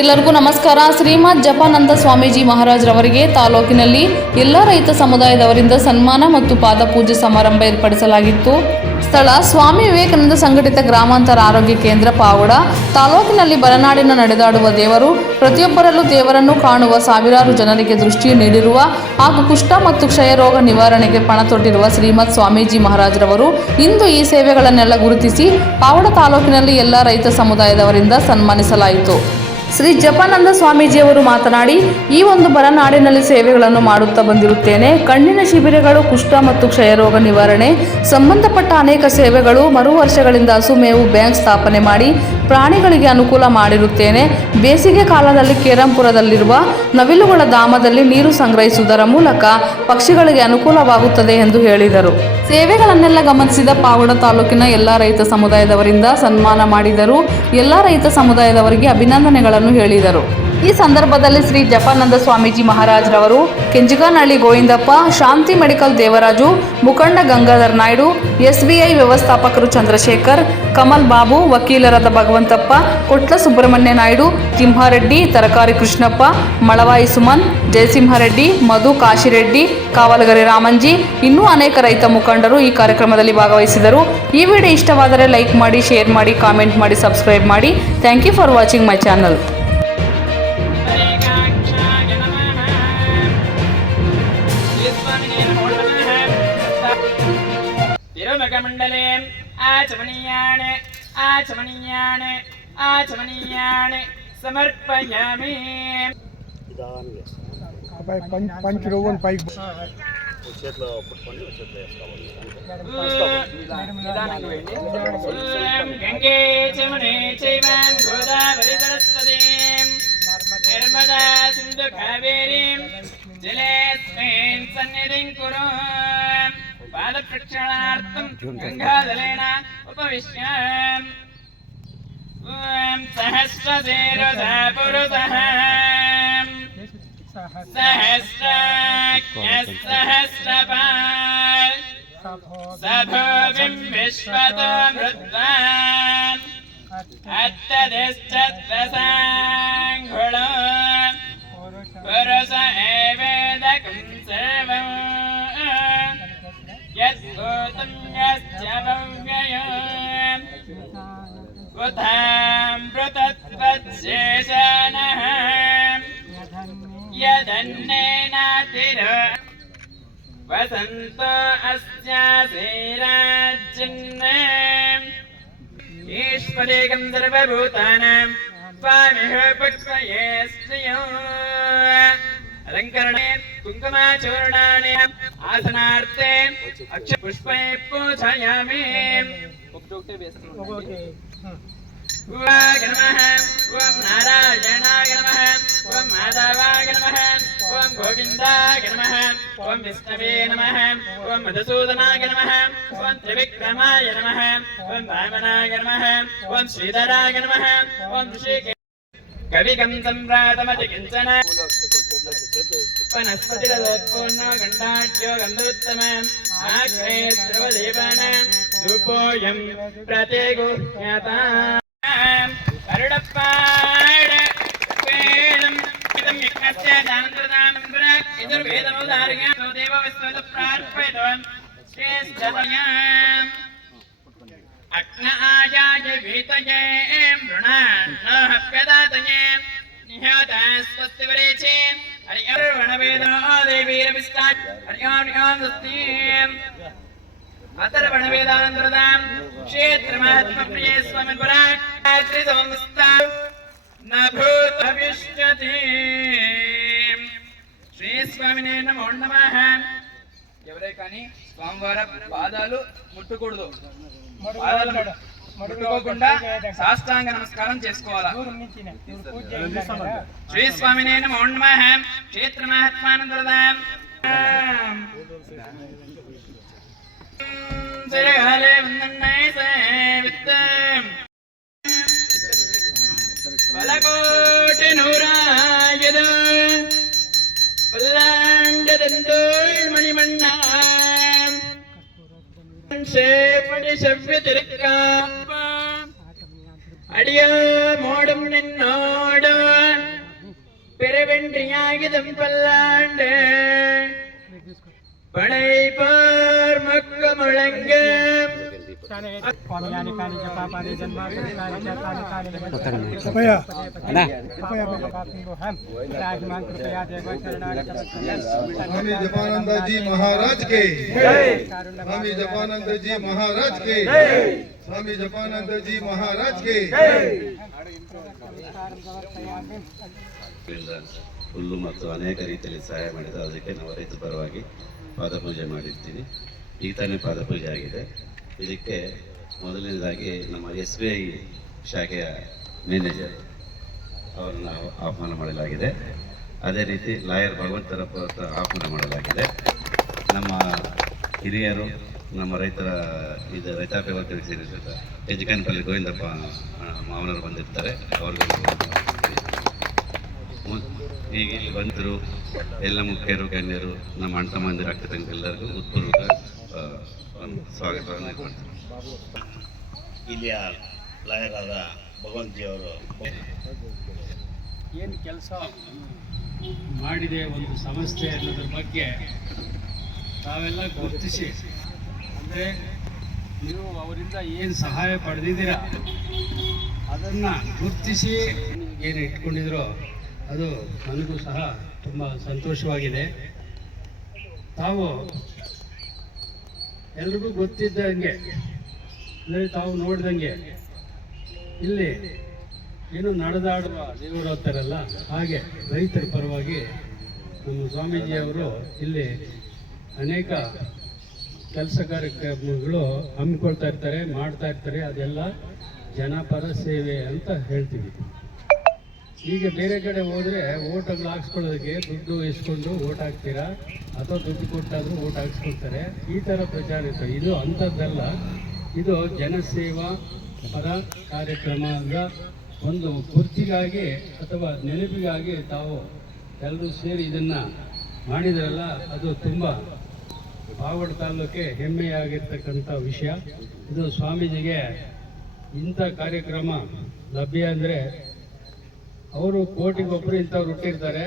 ಎಲ್ಲರಿಗೂ ನಮಸ್ಕಾರ. ಶ್ರೀಮದ್ ಜಪಾನಂದ ಸ್ವಾಮೀಜಿ ಮಹಾರಾಜರವರಿಗೆ ತಾಲೂಕಿನಲ್ಲಿ ಎಲ್ಲ ರೈತ ಸಮುದಾಯದವರಿಂದ ಸನ್ಮಾನ ಮತ್ತು ಪಾದಪೂಜೆ ಸಮಾರಂಭ ಏರ್ಪಡಿಸಲಾಗಿತ್ತು. ಸ್ಥಳ ಸ್ವಾಮಿ ವಿವೇಕಾನಂದ ಸಂಘಟಿತ ಗ್ರಾಮಾಂತರ ಆರೋಗ್ಯ ಕೇಂದ್ರ ಪಾವಡ. ತಾಲೂಕಿನಲ್ಲಿ ಬರನಾಡಿನ ನಡೆದಾಡುವ ದೇವರು, ಪ್ರತಿಯೊಬ್ಬರಲ್ಲೂ ದೇವರನ್ನು ಕಾಣುವ, ಸಾವಿರಾರು ಜನರಿಗೆ ದೃಷ್ಟಿ ನೀಡಿರುವ ಹಾಗೂ ಕುಷ್ಠ ಮತ್ತು ಕ್ಷಯ ರೋಗ ನಿವಾರಣೆಗೆ ಪಣ ತೊಟ್ಟಿರುವ ಶ್ರೀಮದ್ ಸ್ವಾಮೀಜಿ ಮಹಾರಾಜರವರು ಇಂದು ಈ ಸೇವೆಗಳನ್ನೆಲ್ಲ ಗುರುತಿಸಿ ಪಾವಡ ತಾಲೂಕಿನಲ್ಲಿ ಎಲ್ಲ ರೈತ ಸಮುದಾಯದವರಿಂದ ಸನ್ಮಾನಿಸಲಾಯಿತು. ಶ್ರೀ ಜಪಾನಂದ ಸ್ವಾಮೀಜಿಯವರು ಮಾತನಾಡಿ, ಈ ಒಂದು ಬರನಾಡಿನಲ್ಲಿ ಸೇವೆಗಳನ್ನು ಮಾಡುತ್ತಾ ಬಂದಿರುತ್ತೇನೆ. ಕಣ್ಣಿನ ಶಿಬಿರಗಳು, ಕುಷ್ಠ ಮತ್ತು ಕ್ಷಯರೋಗ ನಿವಾರಣೆ ಸಂಬಂಧಪಟ್ಟ ಅನೇಕ ಸೇವೆಗಳು, ಮರು ವರ್ಷಗಳಿಂದ ಹಸುಮೇವು ಬ್ಯಾಂಕ್ ಸ್ಥಾಪನೆ ಮಾಡಿ ಪ್ರಾಣಿಗಳಿಗೆ ಅನುಕೂಲ ಮಾಡಿರುತ್ತೇನೆ. ಬೇಸಿಗೆ ಕಾಲದಲ್ಲಿ ಕೇರಂಪುರದಲ್ಲಿರುವ ನವಿಲುಗಳ ಧಾಮದಲ್ಲಿ ನೀರು ಸಂಗ್ರಹಿಸುವುದರ ಮೂಲಕ ಪಕ್ಷಿಗಳಿಗೆ ಅನುಕೂಲವಾಗುತ್ತದೆ ಎಂದು ಹೇಳಿದರು. ಸೇವೆಗಳನ್ನೆಲ್ಲ ಗಮನಿಸಿದ ಪಾವಡ ತಾಲೂಕಿನ ಎಲ್ಲ ರೈತ ಸಮುದಾಯದವರಿಂದ ಸನ್ಮಾನ ಮಾಡಿದರು. ಎಲ್ಲ ರೈತ ಸಮುದಾಯದವರಿಗೆ ಅಭಿನಂದನೆಗಳನ್ನು ಹೇಳಿದರು. ಈ ಸಂದರ್ಭದಲ್ಲಿ ಶ್ರೀ ಜಪಾನಂದ ಸ್ವಾಮೀಜಿ ಮಹಾರಾಜರವರು, ಕೆಂಜಿಗಾನಹಳ್ಳಿ ಗೋವಿಂದಪ್ಪ, ಶಾಂತಿ ಮೆಡಿಕಲ್ ದೇವರಾಜು, ಮುಖಂಡ ಗಂಗಾಧರ್ ನಾಯ್ಡು, SBI ವ್ಯವಸ್ಥಾಪಕರು ಚಂದ್ರಶೇಖರ್, ಕಮಲ್ ಬಾಬು, ವಕೀಲರಾದ ಭಗವಂತಪ್ಪ, ಕೊಟ್ಲ ಸುಬ್ರಹ್ಮಣ್ಯ ನಾಯ್ಡು, ತಿಮ್ಮಾರೆಡ್ಡಿ, ತರಕಾರಿ ಕೃಷ್ಣಪ್ಪ, ಮಳವಾಯಿ ಸುಮನ್, ಜಯಸಿಂಹರೆಡ್ಡಿ, ಮಧು ಕಾಶಿರೆಡ್ಡಿ, ಕಾವಲಗರಿ ರಾಮಂಜಿ, ಇನ್ನೂ ಅನೇಕ ರೈತ ಮುಖಂಡರು ಈ ಕಾರ್ಯಕ್ರಮದಲ್ಲಿ ಭಾಗವಹಿಸಿದರು. ಈ ವಿಡಿಯೋ ಇಷ್ಟವಾದರೆ ಲೈಕ್ ಮಾಡಿ, ಶೇರ್ ಮಾಡಿ, ಕಾಮೆಂಟ್ ಮಾಡಿ, ಸಬ್ಸ್ಕ್ರೈಬ್ ಮಾಡಿ. Thank you for watching my channel. ತಿರುಮಕಮಂಡಲೆ ಆಚಮನೀಯಾಣೆ ಆಚಮನೀಯಾಣೆ ಆಚಮನೀಯಾಣೆ ಸಮರ್ಪಯಾಮಿ. పంచురోగం పైకి చేతిలో పట్టుకొని చేతిలో వేసుకోవాలి. గంగే చమునే చైవం గోదావరి సరస్వతి నర్మదా సింధు కావేరీ జలేస్మిన్ సన్నిధిం కురు. పాదప్రక్షాళనార్థం గంగాజలేన ఉపవిశ్య సహస్రశీర్ష పురుషః सहस्राख्यः सहस्रपात् सभोविं विश्वतो मृद्वान् अत्तदिश्चत्रसाङ्घुलो पुरुष एवेदकं सर्वं यद्भूतं यश्च भव्ययो उथामृतत्वच्छेषणः यदन्नेनातिर वसन्तो अस्यासेराज्जिन्ने ईश्वरेकं सर्वभूतानां स्वामिः पुष्पये श्रियो. अलङ्करणे कुङ्कुमाचूर्णानि आसनार्थे अक्षपुष्पै पूजयामि. नमः ओम नारायणाय नमः ओम माधवाय नमः ओम गोविन्दाय नमः ओम विष्णवे नमः ओम मधुसूदनाय नमः ओम त्रिविक्रमाय नमः ओम वामनाय नमः ओम श्रीधराय नमः ओम ऋषिकेश कविकं सम्प्रातमति किञ्चन वनस्पतिरलोत्पूर्णो गण्डाढ्यो गन्धोत्तमम् आग्ने सर्वदेवानां धूपोऽयं प्रतिगुह्यता. करुडप्पाड वेदं इदं यज्ञस्य दानन्द्रदानं पुराक् यजुर्वेदमुदार्घ्यं देव विश्वत प्रार्पयितवान् श्रेष्ठतयाम् अग्न आयाय वीतये मृणान् न हव्यदातये निहता स्वस्ति वरेचे हरि ओं वणवेदो देवीरविष्टाय हरि ओं स्वस्ति अतर्वणवेदानन्दरदां क्षेत्रमात्मप्रिये स्वामी पुराट्रि संस्था न भूतभविष्यति. శ్రీ స్వామినే నమో నమః. ఎవరే కానీ స్వామివారి పాదాలు ముట్టకూడదు, పాదాలు ముట్టుకోకుండా సాష్టాంగ నమస్కారం చేసుకోవాలా. శ్రీ స్వామినే నమో నమః. క్షేత్ర మహాత్మానందరదాం జయగాలే వందన్నై సేవిత్తం వలకోటి నూరాయదు పల్లాండదండోల్ మణిమన్నా சேப்படி செவ்வித்திருக்காப்ப அடிய மோடும் நின்னோடு வென்றியாகிதம் பல்லாண்டு படைப்பார் மக்க முழங்க कृपया स्वामी जपानंद जी महाराज के स्वामी जपानंद जी महाराज के स्वामी जपानंद जी महाराज के ಹುಲ್ಲು ಮತ್ತು ಅನೇಕ ರೀತಿಯಲ್ಲಿ ಸಹಾಯ ಮಾಡಿದ ಅದಕ್ಕೆ ನಾವು ರೈತ ಪರವಾಗಿ ಪಾದಪೂಜೆ ಮಾಡಿರ್ತೀನಿ. ಈಗ ತಾನೇ ಪಾದಪೂಜೆ ಆಗಿದೆ. ಇದಕ್ಕೆ ಮೊದಲನೇದಾಗಿ ನಮ್ಮ SBI ಶಾಖೆಯ ಮ್ಯಾನೇಜರ್ ಅವರನ್ನು ಆಹ್ವಾನ ಮಾಡಲಾಗಿದೆ. ಅದೇ ರೀತಿ ಲಾಯರ್ ಭಗವಂತರಪ್ಪ ಆಹ್ವಾನ ಮಾಡಲಾಗಿದೆ. ನಮ್ಮ ಹಿರಿಯರು ನಮ್ಮ ರೈತಾಪಿ ವರ್ಗಕ್ಕೆ ಸೇರಿದ ಯಜಕಾನಪಲ್ಲಿ ಗೋವಿಂದಪ್ಪ ಮಾವನವರು ಬಂದಿರ್ತಾರೆ. ಅವ್ರಿಗೂ ಈಗ ಇಲ್ಲಿ ಬಂದರು ಎಲ್ಲ ಮುಖ್ಯರು ಗಣ್ಯರು ನಮ್ಮ ಅಣ್ಣ ತಮ್ಮಂದಿರು ಅಕ್ಕ ತಂಗಿರೆಲ್ಲರಿಗೂ ಉತ್ಪೂರ್ವಕ ಸ್ವಾಗತವನ್ನು ಮಾಡ್ತಾರೆ. ಇಲ್ಲಿಯ ಲಾಯರಾದ ಭಗವಂತಿಯವರು ಏನು ಕೆಲಸ ಮಾಡಿದೆ ಒಂದು ಸಂಸ್ಥೆ ಅನ್ನೋದ್ರ ಬಗ್ಗೆ ತಾವೆಲ್ಲ ಗುರುತಿಸಿ, ಅಂದರೆ ನೀವು ಅವರಿಂದ ಏನು ಸಹಾಯ ಪಡೆದಿದ್ದೀರಾ ಅದನ್ನು ಗುರುತಿಸಿ ಏನು ಇಟ್ಕೊಂಡಿದ್ರೋ ಅದು ನನಗೂ ಸಹ ತುಂಬ ಸಂತೋಷವಾಗಿದೆ. ತಾವು ಎಲ್ರಿಗೂ ಗೊತ್ತಿದ್ದಂಗೆ, ಅಂದರೆ ತಾವು ನೋಡ್ದಂಗೆ ಇಲ್ಲಿ ಏನು ನಡೆದಾಡುವ ದೇವರು ಅಂತಾರಲ್ಲ, ಹಾಗೆ ರೈತರ ಪರವಾಗಿ ನಮ್ಮ ಸ್ವಾಮೀಜಿಯವರು ಇಲ್ಲಿ ಅನೇಕ ಕೆಲಸ ಕಾರ್ಯಕ್ರಮಗಳು ಹಮ್ಮಿಕೊಳ್ತಾ ಇರ್ತಾರೆ, ಮಾಡ್ತಾ ಇರ್ತಾರೆ. ಅದೆಲ್ಲ ಜನಪರ ಸೇವೆ ಅಂತ ಹೇಳ್ತೀವಿ. ಈಗ ಬೇರೆ ಕಡೆ ಹೋದರೆ ಓಟ್ಗಳು ಹಾಕ್ಸ್ಕೊಳ್ಳೋದಕ್ಕೆ ದುಡ್ಡು ಇಸ್ಕೊಂಡು ಓಟ್ ಹಾಕ್ತೀರಾ, ಅಥವಾ ದುಡ್ಡು ಕೊಟ್ಟಾದರೂ ಓಟ್ ಹಾಕ್ಸ್ಕೊಳ್ತಾರೆ. ಈ ಥರ ಪ್ರಚಾರ ಇರ್ತದೆ. ಇದು ಅಂಥದ್ದಲ್ಲ. ಇದು ಜನಸೇವಾ ಪರ ಕಾರ್ಯಕ್ರಮದ ಒಂದು ಗುರ್ತಿಗಾಗಿ ಅಥವಾ ನೆನಪಿಗಾಗಿ ತಾವು ಎಲ್ಲರೂ ಸೇರಿ ಇದನ್ನು ಮಾಡಿದ್ರಲ್ಲ, ಅದು ತುಂಬ ಪಾವಗಡ ತಾಲೂಕಿಗೆ ಹೆಮ್ಮೆಯಾಗಿರ್ತಕ್ಕಂಥ ವಿಷಯ. ಇದು ಸ್ವಾಮೀಜಿಗೆ ಇಂಥ ಕಾರ್ಯಕ್ರಮ ಲಭ್ಯ ಅಂದರೆ, ಅವರು ಕೋಟಿಗೊಬ್ಬರು ಇಂಥವ್ರು ಹುಟ್ಟಿರ್ತಾರೆ,